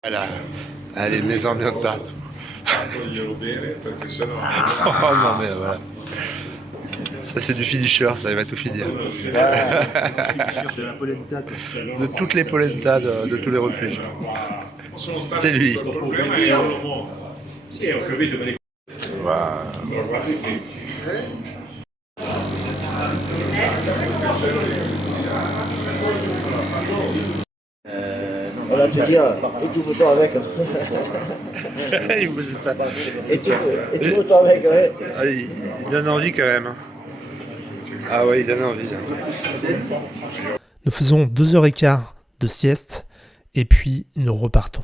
Voilà, allez, mes ambiances partout. Oh non mais voilà. Ça c'est du finisher, ça il va tout finir. De toutes les polentas de tous les refuges. C'est lui. On va te dire, étouffe-toi avec. Il faisait ça. Étouffe-toi avec, ouais. Ah, il donne envie quand même. Ah ouais, il donne envie. Nous faisons 2h15 de sieste et puis nous repartons.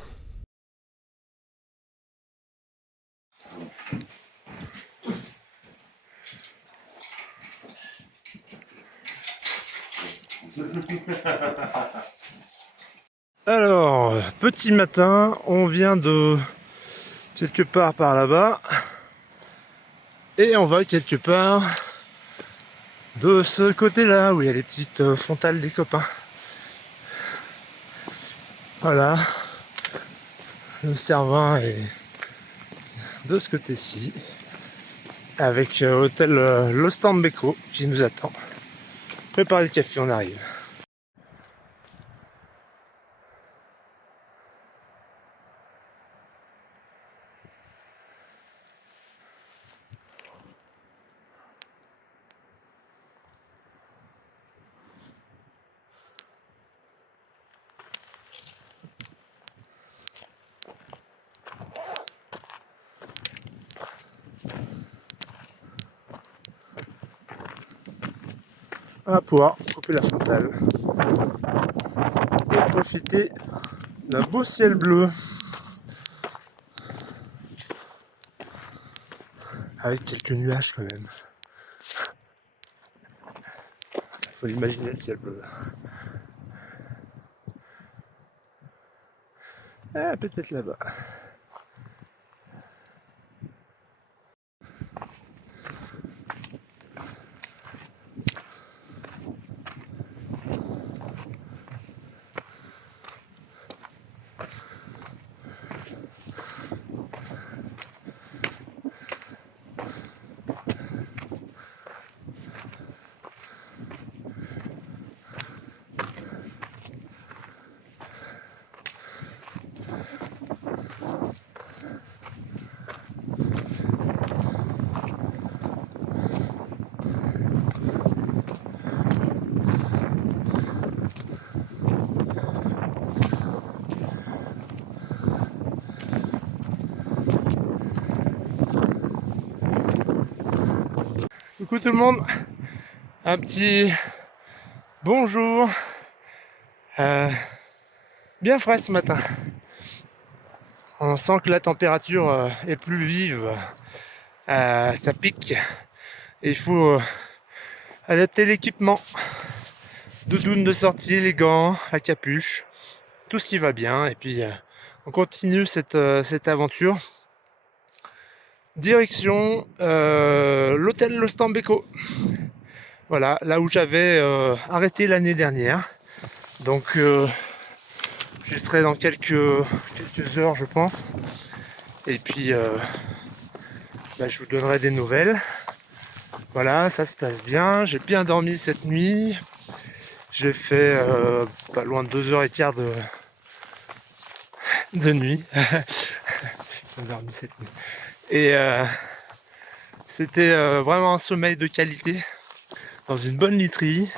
Alors, petit matin, on vient de quelque part par là-bas et on va quelque part de ce côté-là où il y a les petites frontales des copains. Voilà, le Cervin est de ce côté-ci avec hôtel L'Ostambeco qui nous attend. Préparez le café, on arrive. On va pouvoir couper la frontale et profiter d'un beau ciel bleu avec quelques nuages quand même. Faut l'imaginer le ciel bleu. Ah, peut-être là-bas. Coucou tout le monde, un petit bonjour, bien frais ce matin. On sent que la température est plus vive, ça pique et il faut adapter l'équipement. Doudoune de sortie, les gants, la capuche, tout ce qui va bien. Et puis on continue cette aventure. Direction l'hôtel Lo Stambeco. Voilà, là où j'avais arrêté l'année dernière. Donc j'y serai dans quelques heures, je pense. Et puis je vous donnerai des nouvelles. Voilà, ça se passe bien. J'ai bien dormi cette nuit. J'ai fait pas loin de 2h15 de nuit. J'ai dormi cette nuit. Et c'était vraiment un sommeil de qualité dans une bonne literie.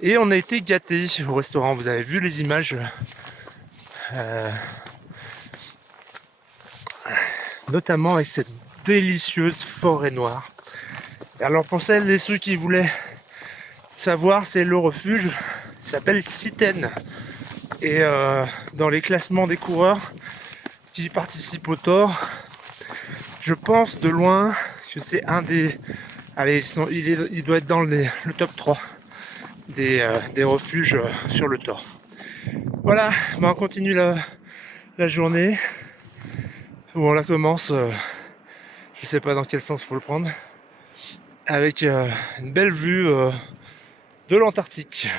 Et on a été gâtés au restaurant. Vous avez vu les images, notamment avec cette délicieuse forêt noire. Et alors pour celles et ceux qui voulaient savoir, c'est le refuge, il s'appelle Citène. Et dans les classements des coureurs qui participent au Tour, je pense de loin que c'est un des... Allez, il doit être dans le top 3 des refuges sur le Tour. Voilà, on continue la journée, où on la commence, je sais pas dans quel sens faut le prendre, avec une belle vue de l'Antarctique.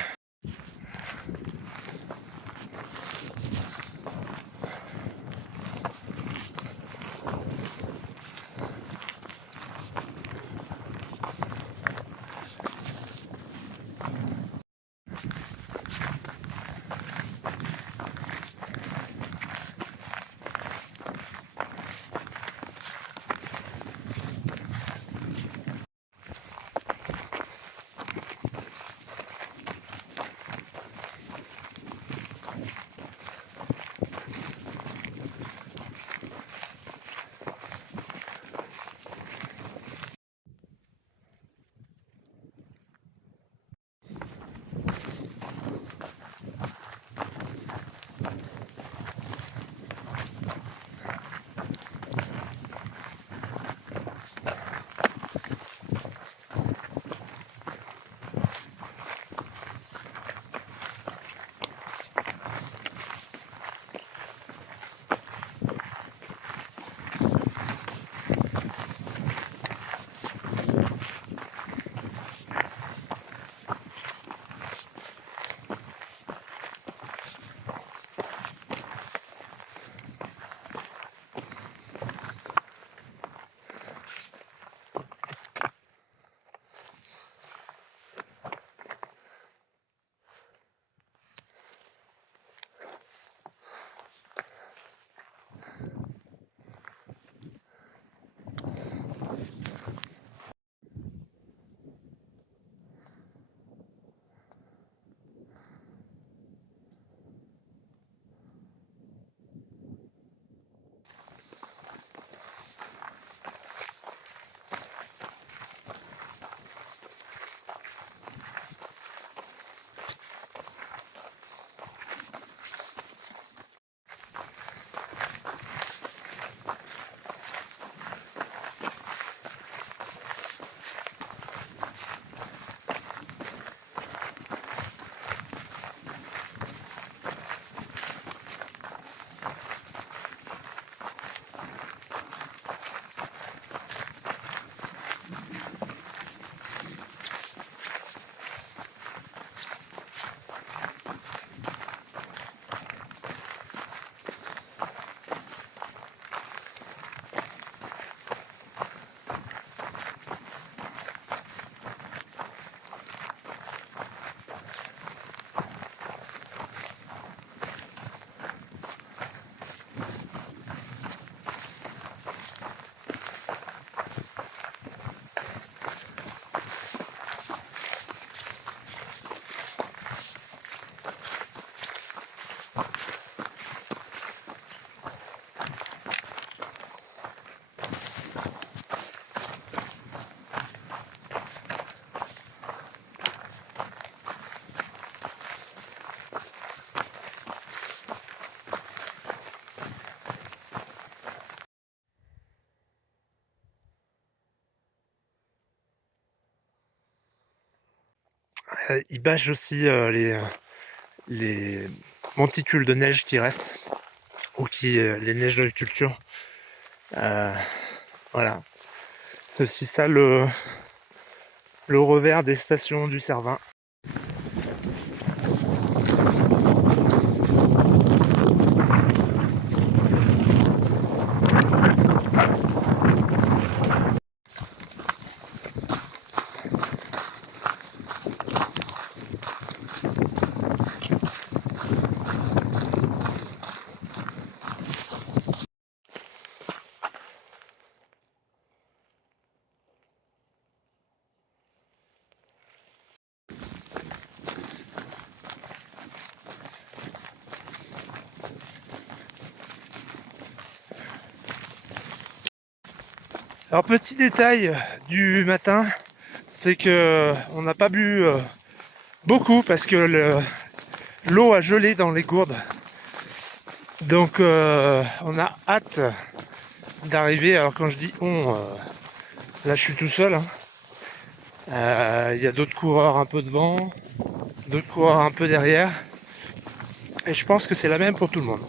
Ils bâchent aussi les monticules de neige qui restent, ou les neiges de culture. Voilà. C'est aussi ça le revers des stations du Cervin. Alors petit détail du matin, c'est que on n'a pas bu beaucoup parce que l'eau a gelé dans les gourdes. Donc on a hâte d'arriver. Alors quand je dis on, là je suis tout seul. Il y a d'autres coureurs un peu devant, d'autres coureurs un peu derrière. Et je pense que c'est la même pour tout le monde.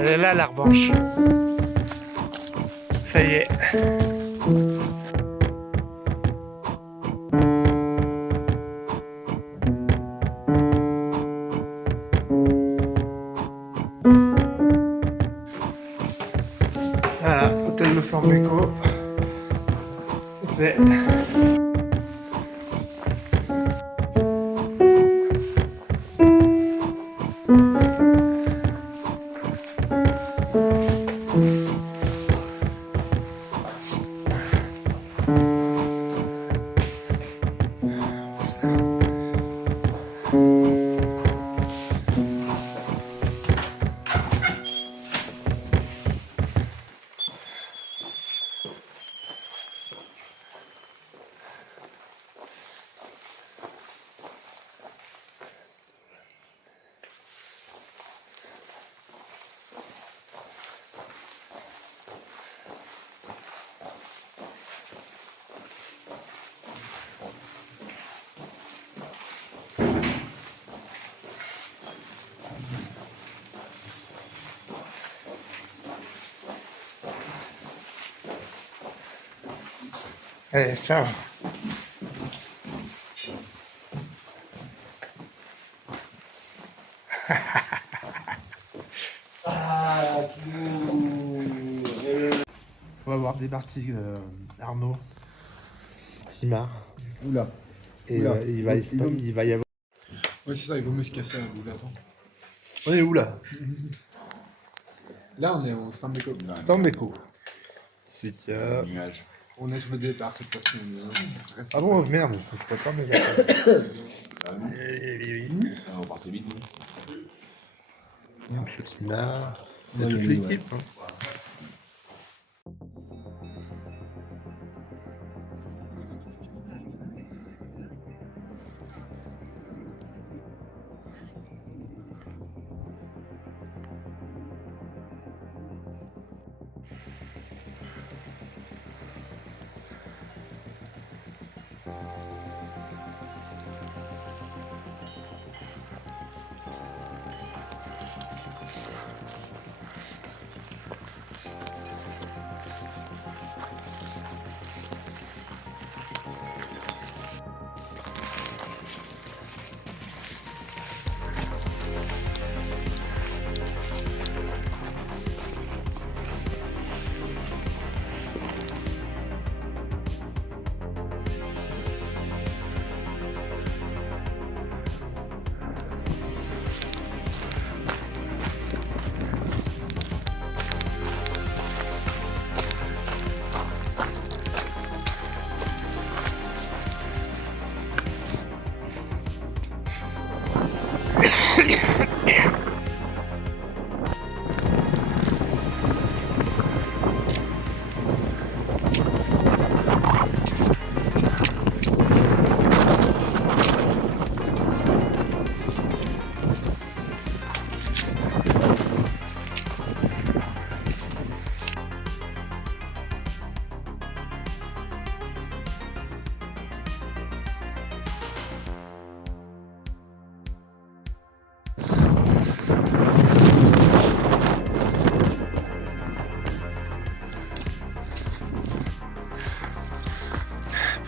Elle est là la revanche. Ça y est. Voilà, hôtel de San Beco. C'est fait. Allez, ciao. On va voir débarquer Arnaud, Simard. Oula. Et Oula. il va y avoir. Ouais, c'est ça, il vaut mieux se casser à la boule avant. On est où là? Là, on est au San Beco. San Beco. C'est qu'il y a. On est sur le départ cette fois-ci. Ah bon, merde, je peux pas me dire. On partait vite. Monsieur Simard, il y a toute l'équipe.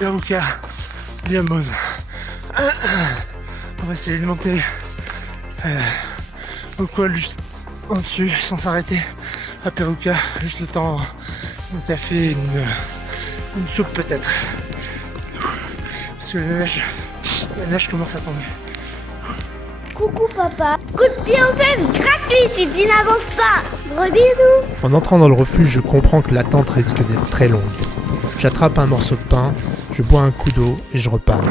Peruka, Liambose. On va essayer de monter au col juste en dessus sans s'arrêter à Peruka, juste le temps d'un café, une soupe peut-être. Parce que la neige commence à tomber. Coucou papa. Coup de pied aux fesses gratuit si tu n'avances pas. Gros bisous. En entrant dans le refuge, je comprends que l'attente risque d'être très longue. J'attrape un morceau de pain, je bois un coup d'eau et je repars.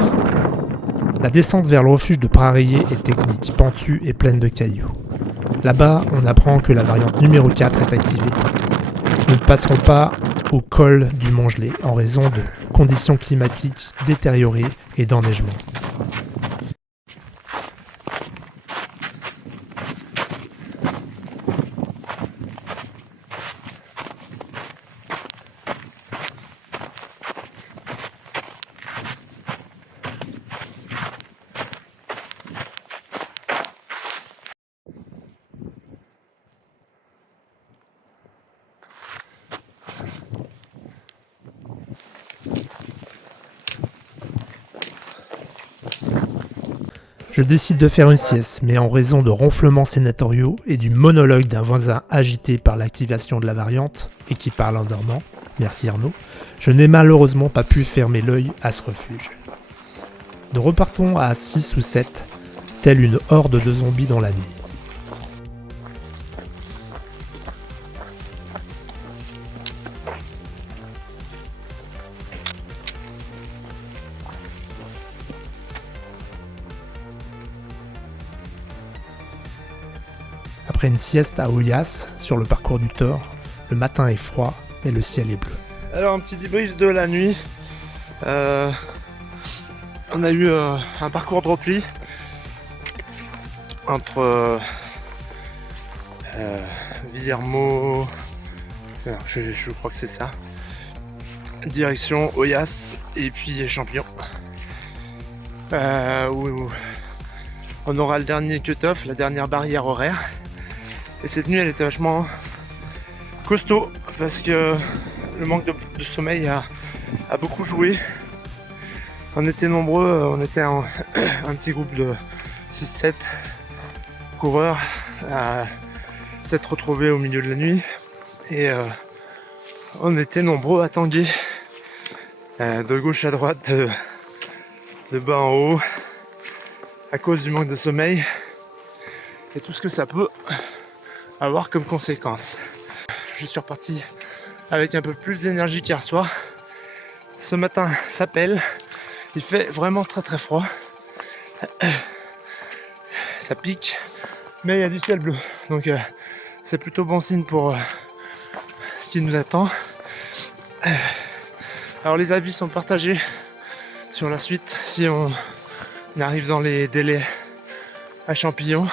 La descente vers le refuge de Prarié est technique, pentue et pleine de cailloux. Là-bas, on apprend que la variante numéro 4 est activée. Nous ne passerons pas au col du Mont-Gelé en raison de conditions climatiques détériorées et d'enneigement. Je décide de faire une sieste, mais en raison de ronflements sénatoriaux et du monologue d'un voisin agité par l'activation de la variante, et qui parle en dormant, merci Arnaud, je n'ai malheureusement pas pu fermer l'œil à ce refuge. Nous repartons à 6 ou 7, telle une horde de zombies dans la nuit. Après une sieste à Oyas, sur le parcours du Thor, le matin est froid et le ciel est bleu. Alors un petit débrief de la nuit. On a eu un parcours de repli entre Villermo, je crois que c'est ça, direction Oyas et puis Champion. Où on aura le dernier cut-off, la dernière barrière horaire. Et cette nuit elle était vachement costaud parce que le manque de sommeil a beaucoup joué. On était nombreux, on était un petit groupe de 6-7 coureurs à s'être retrouvés au milieu de la nuit. Et on était nombreux à tanguer de gauche à droite, de bas en haut, à cause du manque de sommeil et tout ce que ça peut avoir comme conséquence. Je suis reparti avec un peu plus d'énergie qu'hier soir. Ce matin ça pèle, il fait vraiment très très froid. Ça pique, mais il y a du ciel bleu, donc c'est plutôt bon signe pour ce qui nous attend. Alors les avis sont partagés sur la suite si on arrive dans les délais à Champillon.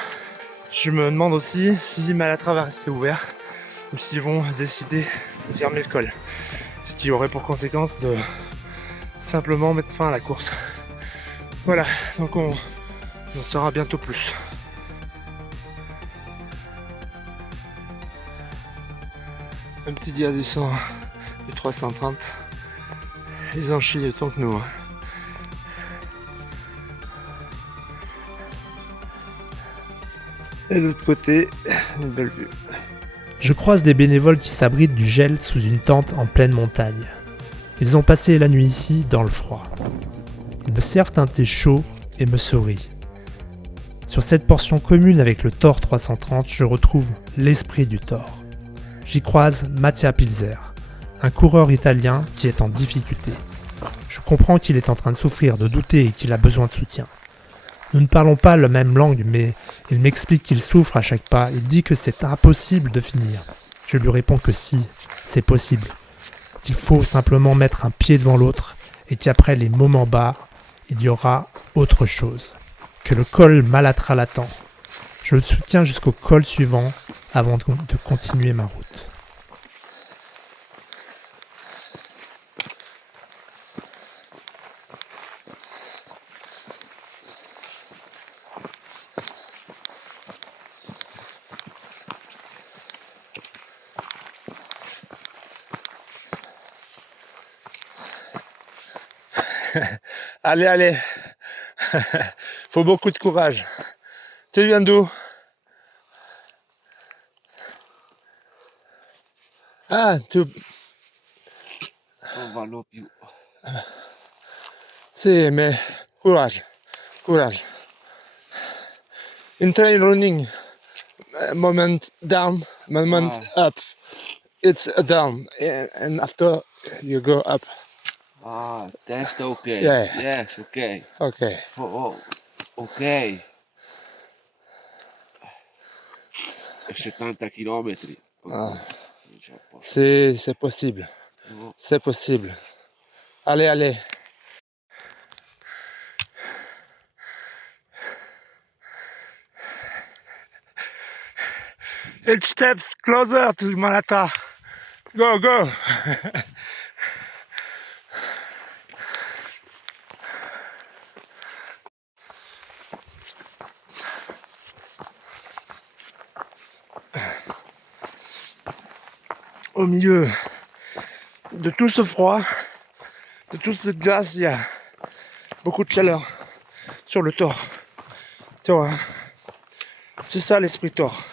Je me demande aussi si Malatrava va rester ouvert ou s'ils vont décider de fermer le col. Ce qui aurait pour conséquence de simplement mettre fin à la course. Voilà, donc on saura bientôt plus. Un petit dia du 330. Ils en chient autant que nous. Et de l'autre côté, une belle vue. Je croise des bénévoles qui s'abritent du gel sous une tente en pleine montagne. Ils ont passé la nuit ici, dans le froid. Ils me servent un thé chaud et me sourient. Sur cette portion commune avec le Thor 330, je retrouve l'esprit du Thor. J'y croise Mattia Pilzer, un coureur italien qui est en difficulté. Je comprends qu'il est en train de souffrir, de douter et qu'il a besoin de soutien. Nous ne parlons pas la même langue, mais il m'explique qu'il souffre à chaque pas. Il dit que c'est impossible de finir. Je lui réponds que si, c'est possible. Qu'il faut simplement mettre un pied devant l'autre et qu'après les moments bas, il y aura autre chose. Que le col Malatra l'attend. Je le soutiens jusqu'au col suivant avant de continuer ma route. Allez, allez. Faut beaucoup de courage. Tu viens d'où? Ah, tu... On va l'eau più. Si, mais courage. Courage. In trail running, moment down, moment up. It's a down, and after you go up. Ah, testa ok. Yeah. Yes, ok. Ok. Oh, ok. E 70 km. Ah. C'est possible. C'est possible. Allez, allez. Each steps closer to Malata. Go, go. Au milieu de tout ce froid, de toute cette glace, il y a beaucoup de chaleur sur le Thor. Tu vois, c'est ça l'esprit Thor.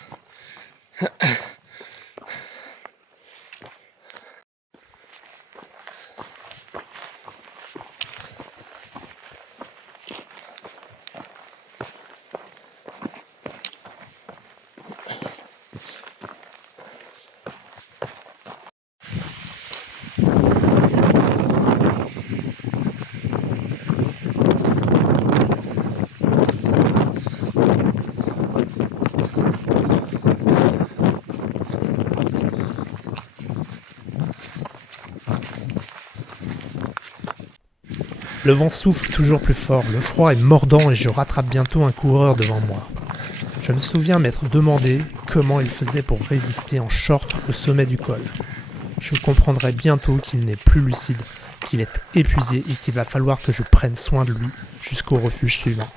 Le vent souffle toujours plus fort, le froid est mordant et je rattrape bientôt un coureur devant moi. Je me souviens m'être demandé comment il faisait pour résister en short au sommet du col. Je comprendrai bientôt qu'il n'est plus lucide, qu'il est épuisé et qu'il va falloir que je prenne soin de lui jusqu'au refuge suivant.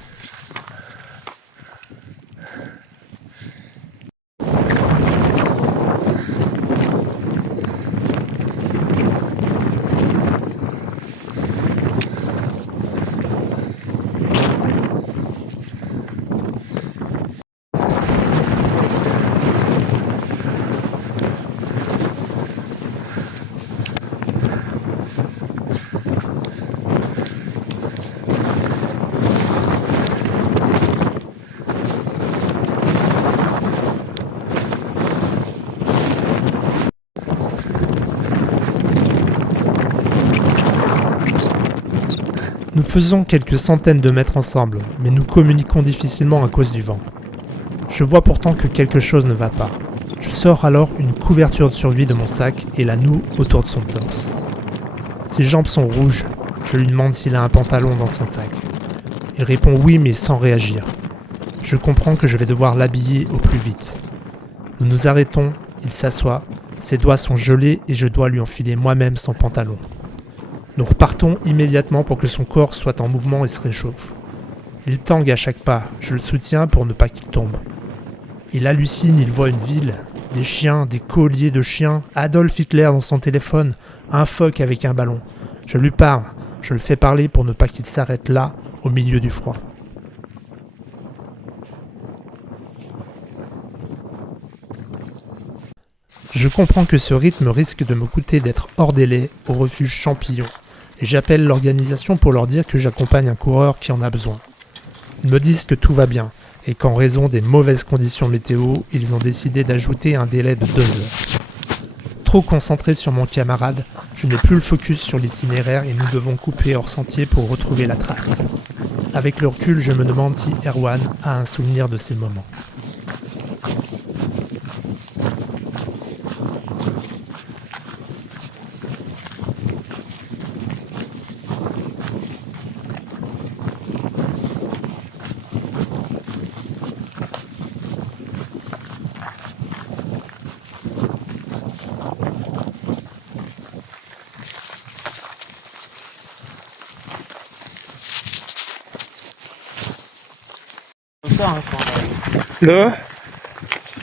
Nous faisons quelques centaines de mètres ensemble, mais nous communiquons difficilement à cause du vent. Je vois pourtant que quelque chose ne va pas. Je sors alors une couverture de survie de mon sac et la noue autour de son torse. Ses jambes sont rouges, je lui demande s'il a un pantalon dans son sac. Il répond oui mais sans réagir. Je comprends que je vais devoir l'habiller au plus vite. Nous nous arrêtons, il s'assoit, ses doigts sont gelés et je dois lui enfiler moi-même son pantalon. Nous repartons immédiatement pour que son corps soit en mouvement et se réchauffe. Il tangue à chaque pas, je le soutiens pour ne pas qu'il tombe. Il hallucine, il voit une ville, des chiens, des colliers de chiens, Adolf Hitler dans son téléphone, un phoque avec un ballon. Je lui parle, je le fais parler pour ne pas qu'il s'arrête là, au milieu du froid. Je comprends que ce rythme risque de me coûter d'être hors délai au refuge Champillon. Et j'appelle l'organisation pour leur dire que j'accompagne un coureur qui en a besoin. Ils me disent que tout va bien et qu'en raison des mauvaises conditions météo, ils ont décidé d'ajouter un délai de 2 heures. Trop concentré sur mon camarade, je n'ai plus le focus sur l'itinéraire et nous devons couper hors sentier pour retrouver la trace. Avec le recul, je me demande si Erwan a un souvenir de ces moments.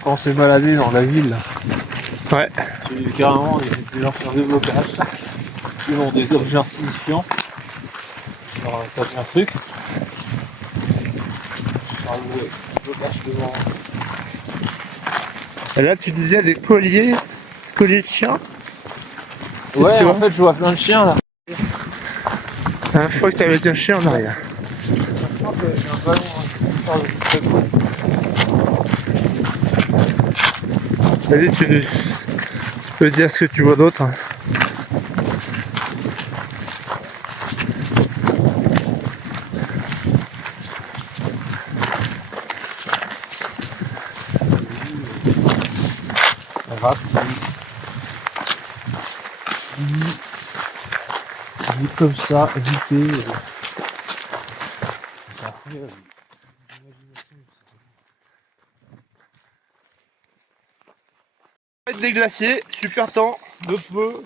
Quand on s'est baladé dans la ville, ouais. J'ai vu carrément des gens faire des blocages, ils ont des objets insignifiants. t'as vu un truc? Ah ouais, je cache devant. Et là, tu disais des colliers de chiens. Ouais, en fait, je vois plein de chiens là. La dernière fois que t'avais dit un chien en arrière. Vas-y, tu peux dire ce que tu vois d'autre. Vite comme ça, éviter. Des glaciers, super temps, de feu,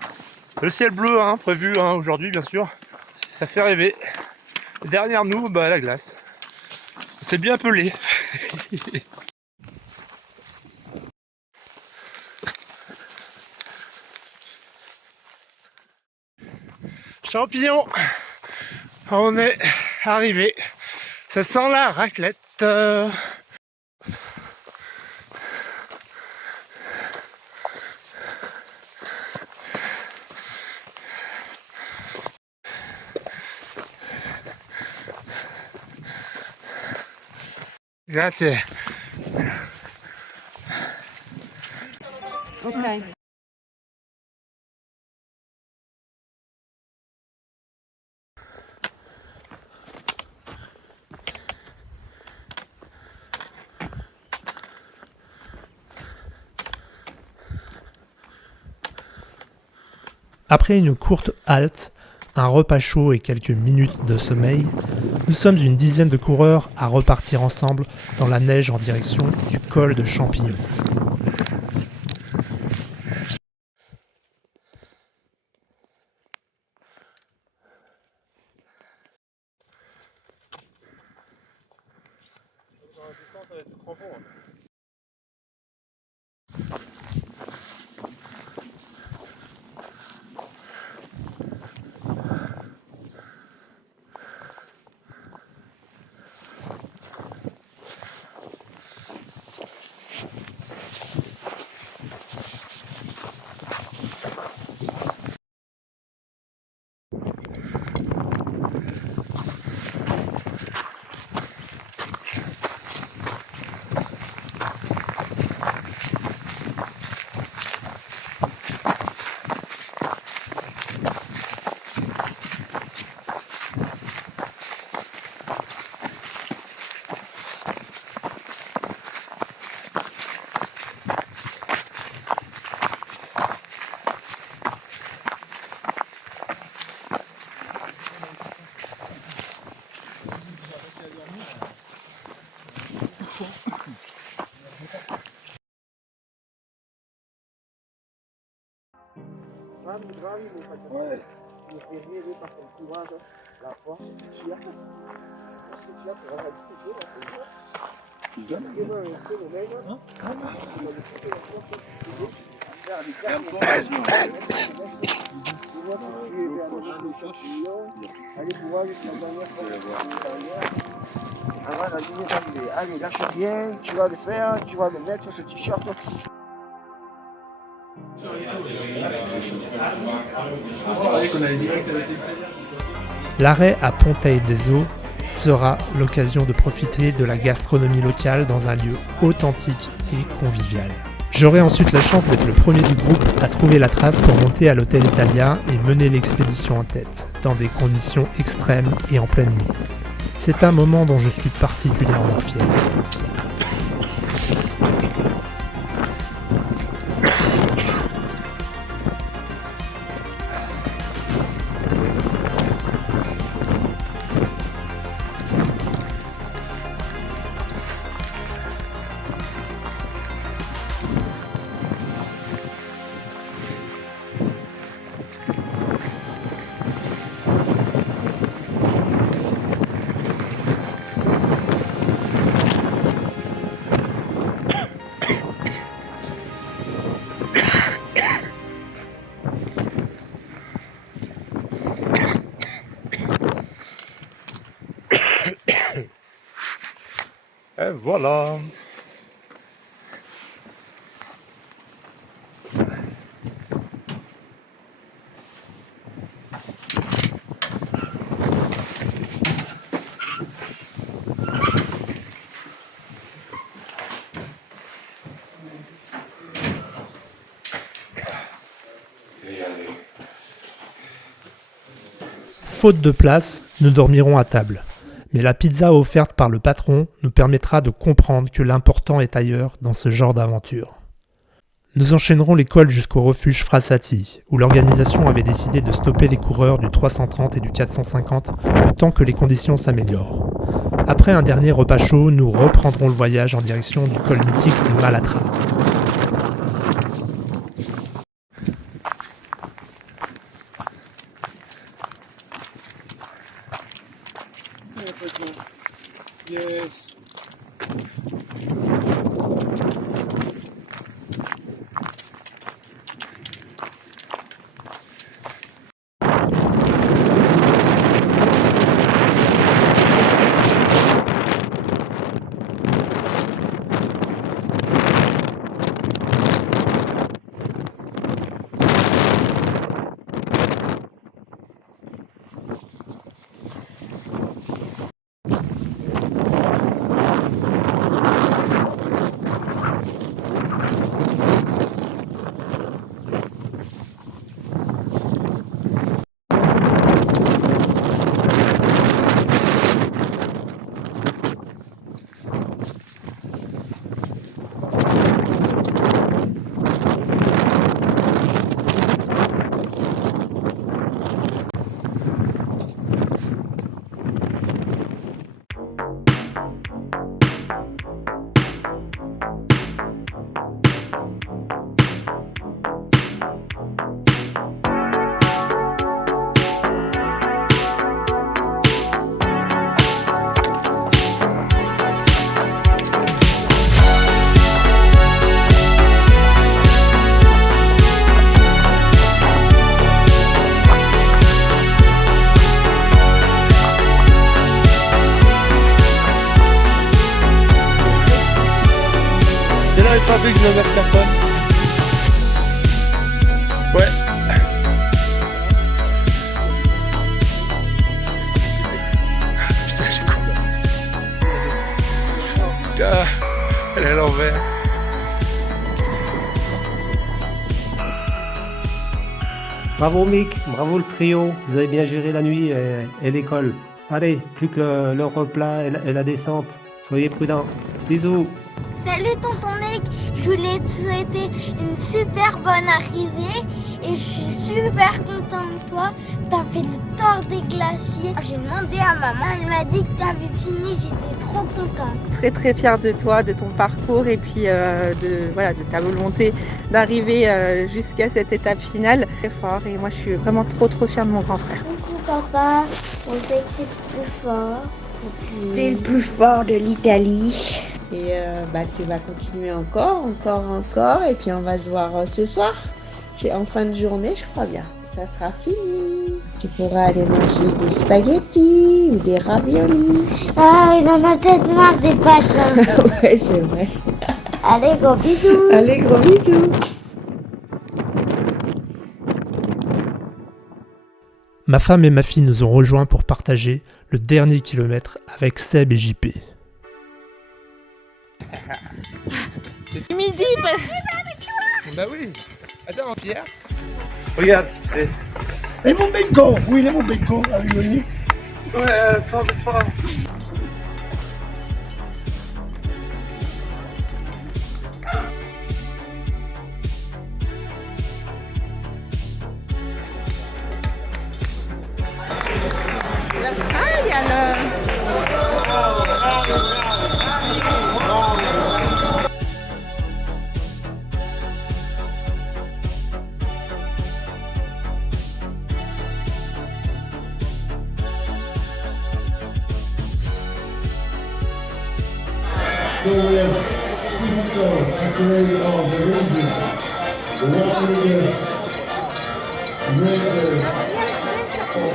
le ciel bleu hein, prévu hein, aujourd'hui bien sûr, ça fait rêver. Derrière nous, bah, la glace. C'est bien pelé. Champignons, on est arrivé. Ça sent la raclette. Grazie. Ok. Après une courte halte, un repas chaud et quelques minutes de sommeil, nous sommes une dizaine de coureurs à repartir ensemble dans la neige en direction du col de Champignon. Ouais. Il fait rêver par ton courage, la force que tu as. Parce que tu as pour avoir discuté là, c'est ça. Tu as un phénomène. Tu vas discuter la force que tu as. Faire des cartes. Tu vois que tu es vers le champion. Allez pouvoir jusqu'à la dernière fois. Avant la ligne d'arrivée. Allez, lâche bien, tu vas le faire, tu vas le mettre sur ce t-shirt. L'arrêt à Ponteille-des-Eaux sera l'occasion de profiter de la gastronomie locale dans un lieu authentique et convivial. J'aurai ensuite la chance d'être le premier du groupe à trouver la trace pour monter à l'hôtel italien et mener l'expédition en tête, dans des conditions extrêmes et en pleine nuit. C'est un moment dont je suis particulièrement fier. voilà. Faute de place, nous dormirons à table. Mais la pizza offerte par le patron nous permettra de comprendre que l'important est ailleurs dans ce genre d'aventure. Nous enchaînerons les cols jusqu'au refuge Frassati, où l'organisation avait décidé de stopper les coureurs du 330 et du 450 le temps que les conditions s'améliorent. Après un dernier repas chaud, nous reprendrons le voyage en direction du col mythique de Malatra. Yes. Fabrique de mascarpone. Ouais. Putain, j'ai con. Ah, elle est à l'envers. Bravo Mick, bravo le trio, vous avez bien géré la nuit et l'école. Allez, plus que le replat et la descente. Soyez prudents. Bisous. Salut tonton mec, je voulais te souhaiter une super bonne arrivée et je suis super contente de toi. T'as fait le tour des glaciers. J'ai demandé à maman, elle m'a dit que t'avais fini, j'étais trop contente. Très très fière de toi, de ton parcours et puis de ta volonté d'arriver jusqu'à cette étape finale. Très fort et moi je suis vraiment trop fière de mon grand frère. Coucou papa, on sait que t'es le plus fort. T'es le plus fort de l'Italie. Et tu vas continuer encore, et puis on va se voir ce soir. C'est en fin de journée, je crois bien. Ça sera fini. Tu pourras aller manger des spaghettis ou des raviolis. Ah, il en a peut-être marre des pâtes. Hein. Ouais, c'est vrai. Allez, gros bisous. Allez, gros bisous. Ma femme et ma fille nous ont rejoints pour partager le dernier kilomètre avec Seb et JP. Midi, Bah oui. Attends, Pierre. Regarde, c'est. Et mon bacon. Oui, il est mon bacon. Ah oui, oui. Ouais, pas. La salle, alors. So we have Stephen activated all the regions. The walking the red of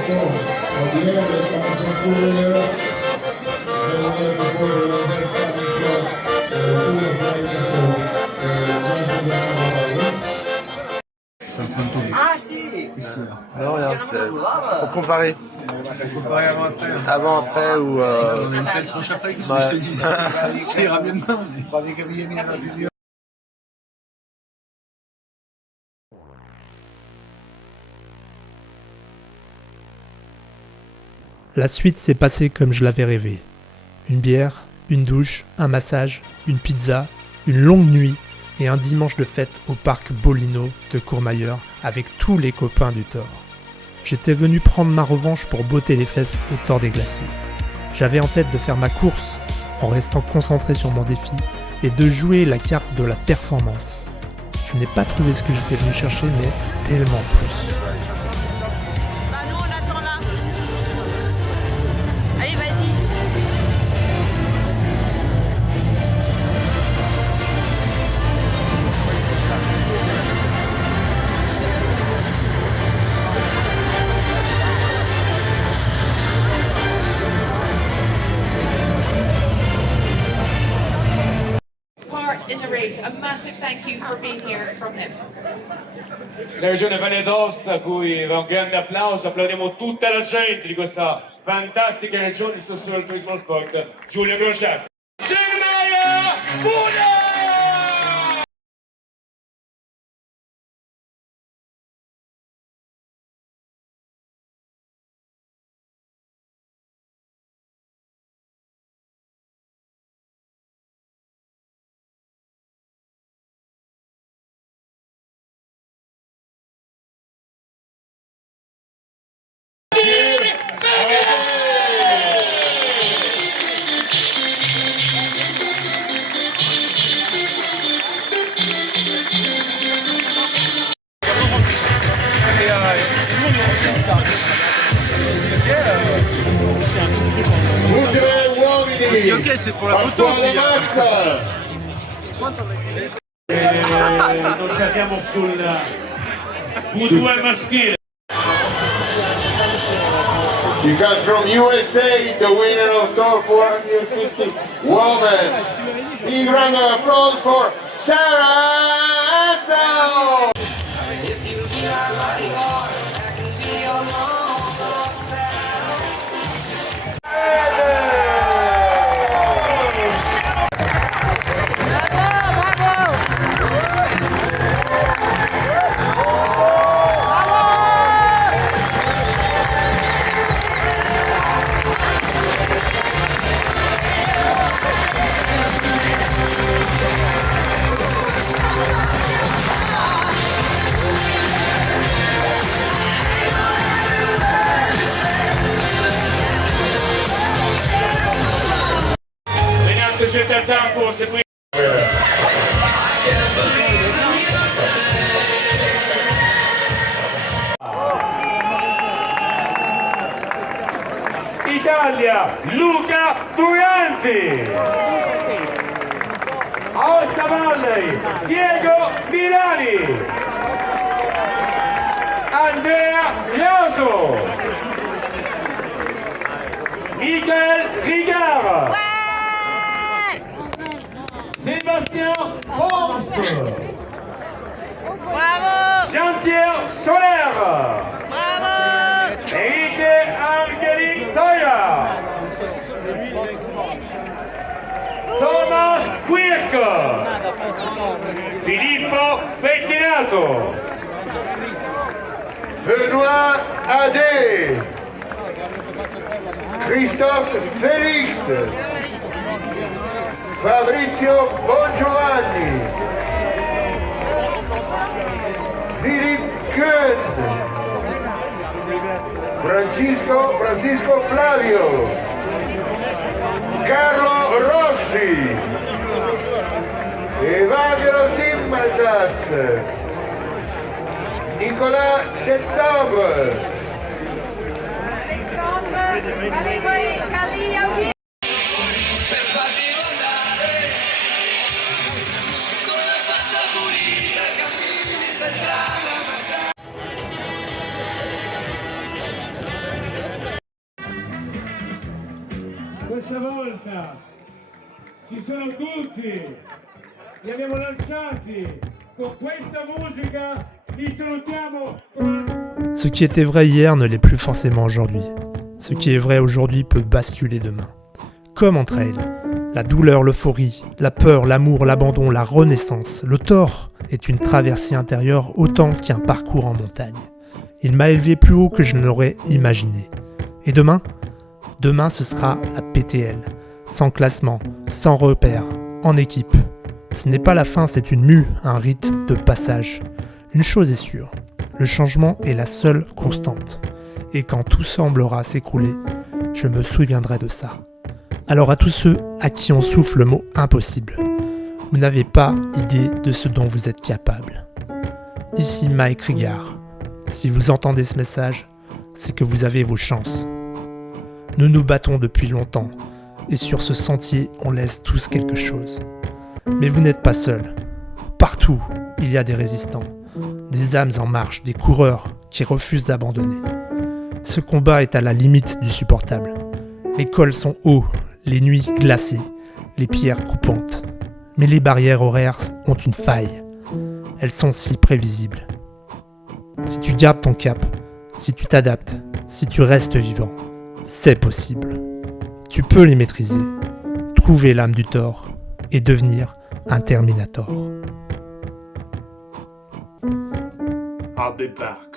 the air that's on the pool there. Ah si. Non, rien, c'est pour comparer. Comparer avant-après. Avant-après ou... On a une telle tronche après, qu'est-ce que je te dis? Ça ira mieux demain. La suite s'est passée comme je l'avais rêvé. Une bière, une douche, un massage, une pizza, une longue nuit et un dimanche de fête au parc Bolino de Courmayeur avec tous les copains du Thor. J'étais venu prendre ma revanche pour botter les fesses au Thor des Glaciers. J'avais en tête de faire ma course en restant concentré sur mon défi et de jouer la carte de la performance. Je n'ai pas trouvé ce que j'étais venu chercher, mais tellement plus. Bah nous on attend là. Allez vas-y. Part in the race. A massive thank you for being here from him. La regione Valle d'Aosta, a cui va un grande applauso, applaudiamo tutta la gente di questa fantastica regione sul turismo sport. Giulio Crociati. Schermaia Buda! Ok, c'est pour la photo. Non ci andiamo sul V2 maschile. You got from USA, the winner of Thor 450 woman. Big round of applause for Sarah Asso. C'è il tempo, se qui... Italia, Luca Duranti. Aosta Valley, Diego Milani. Andrea Ioso. Michael Rigard. Sébastien Pons. Bravo. Jean-Pierre Soler. Bravo. Enrique Angelique Toya. Thomas Quirk. Filippo Pettinato. Benoît Adé. Christophe Félix. Fabrizio Bongiovanni, Philippe Kuhn, Francisco Flavio, Carlo Rossi, Evangelos Dimmatas, Nicolas Destobre, questa volta ci sono tutti, li abbiamo lanciati, con questa musica li salutiamo. Ce qui était vrai hier ne l'est plus forcément aujourd'hui. Ce qui est vrai aujourd'hui peut basculer demain. Comme en trail, la douleur, l'euphorie, la peur, l'amour, l'abandon, la renaissance, le tort est une traversée intérieure autant qu'un parcours en montagne. Il m'a élevé plus haut que je ne l'aurais imaginé. Et demain ? Demain, ce sera la PTL, sans classement, sans repère, en équipe. Ce n'est pas la fin, c'est une mue, un rite de passage. Une chose est sûre, le changement est la seule constante. Et quand tout semblera s'écrouler, je me souviendrai de ça. Alors à tous ceux à qui on souffle le mot impossible, vous n'avez pas idée de ce dont vous êtes capable. Ici Mike Rigard. Si vous entendez ce message, c'est que vous avez vos chances. Nous nous battons depuis longtemps, et sur ce sentier, on laisse tous quelque chose. Mais vous n'êtes pas seuls. Partout, il y a des résistants, des âmes en marche, des coureurs qui refusent d'abandonner. Ce combat est à la limite du supportable. Les cols sont hauts, les nuits glacées, les pierres coupantes. Mais les barrières horaires ont une faille. Elles sont si prévisibles. Si tu gardes ton cap, si tu t'adaptes, si tu restes vivant, c'est possible. Tu peux les maîtriser, trouver l'âme du tort et devenir un Terminator. I'll be back.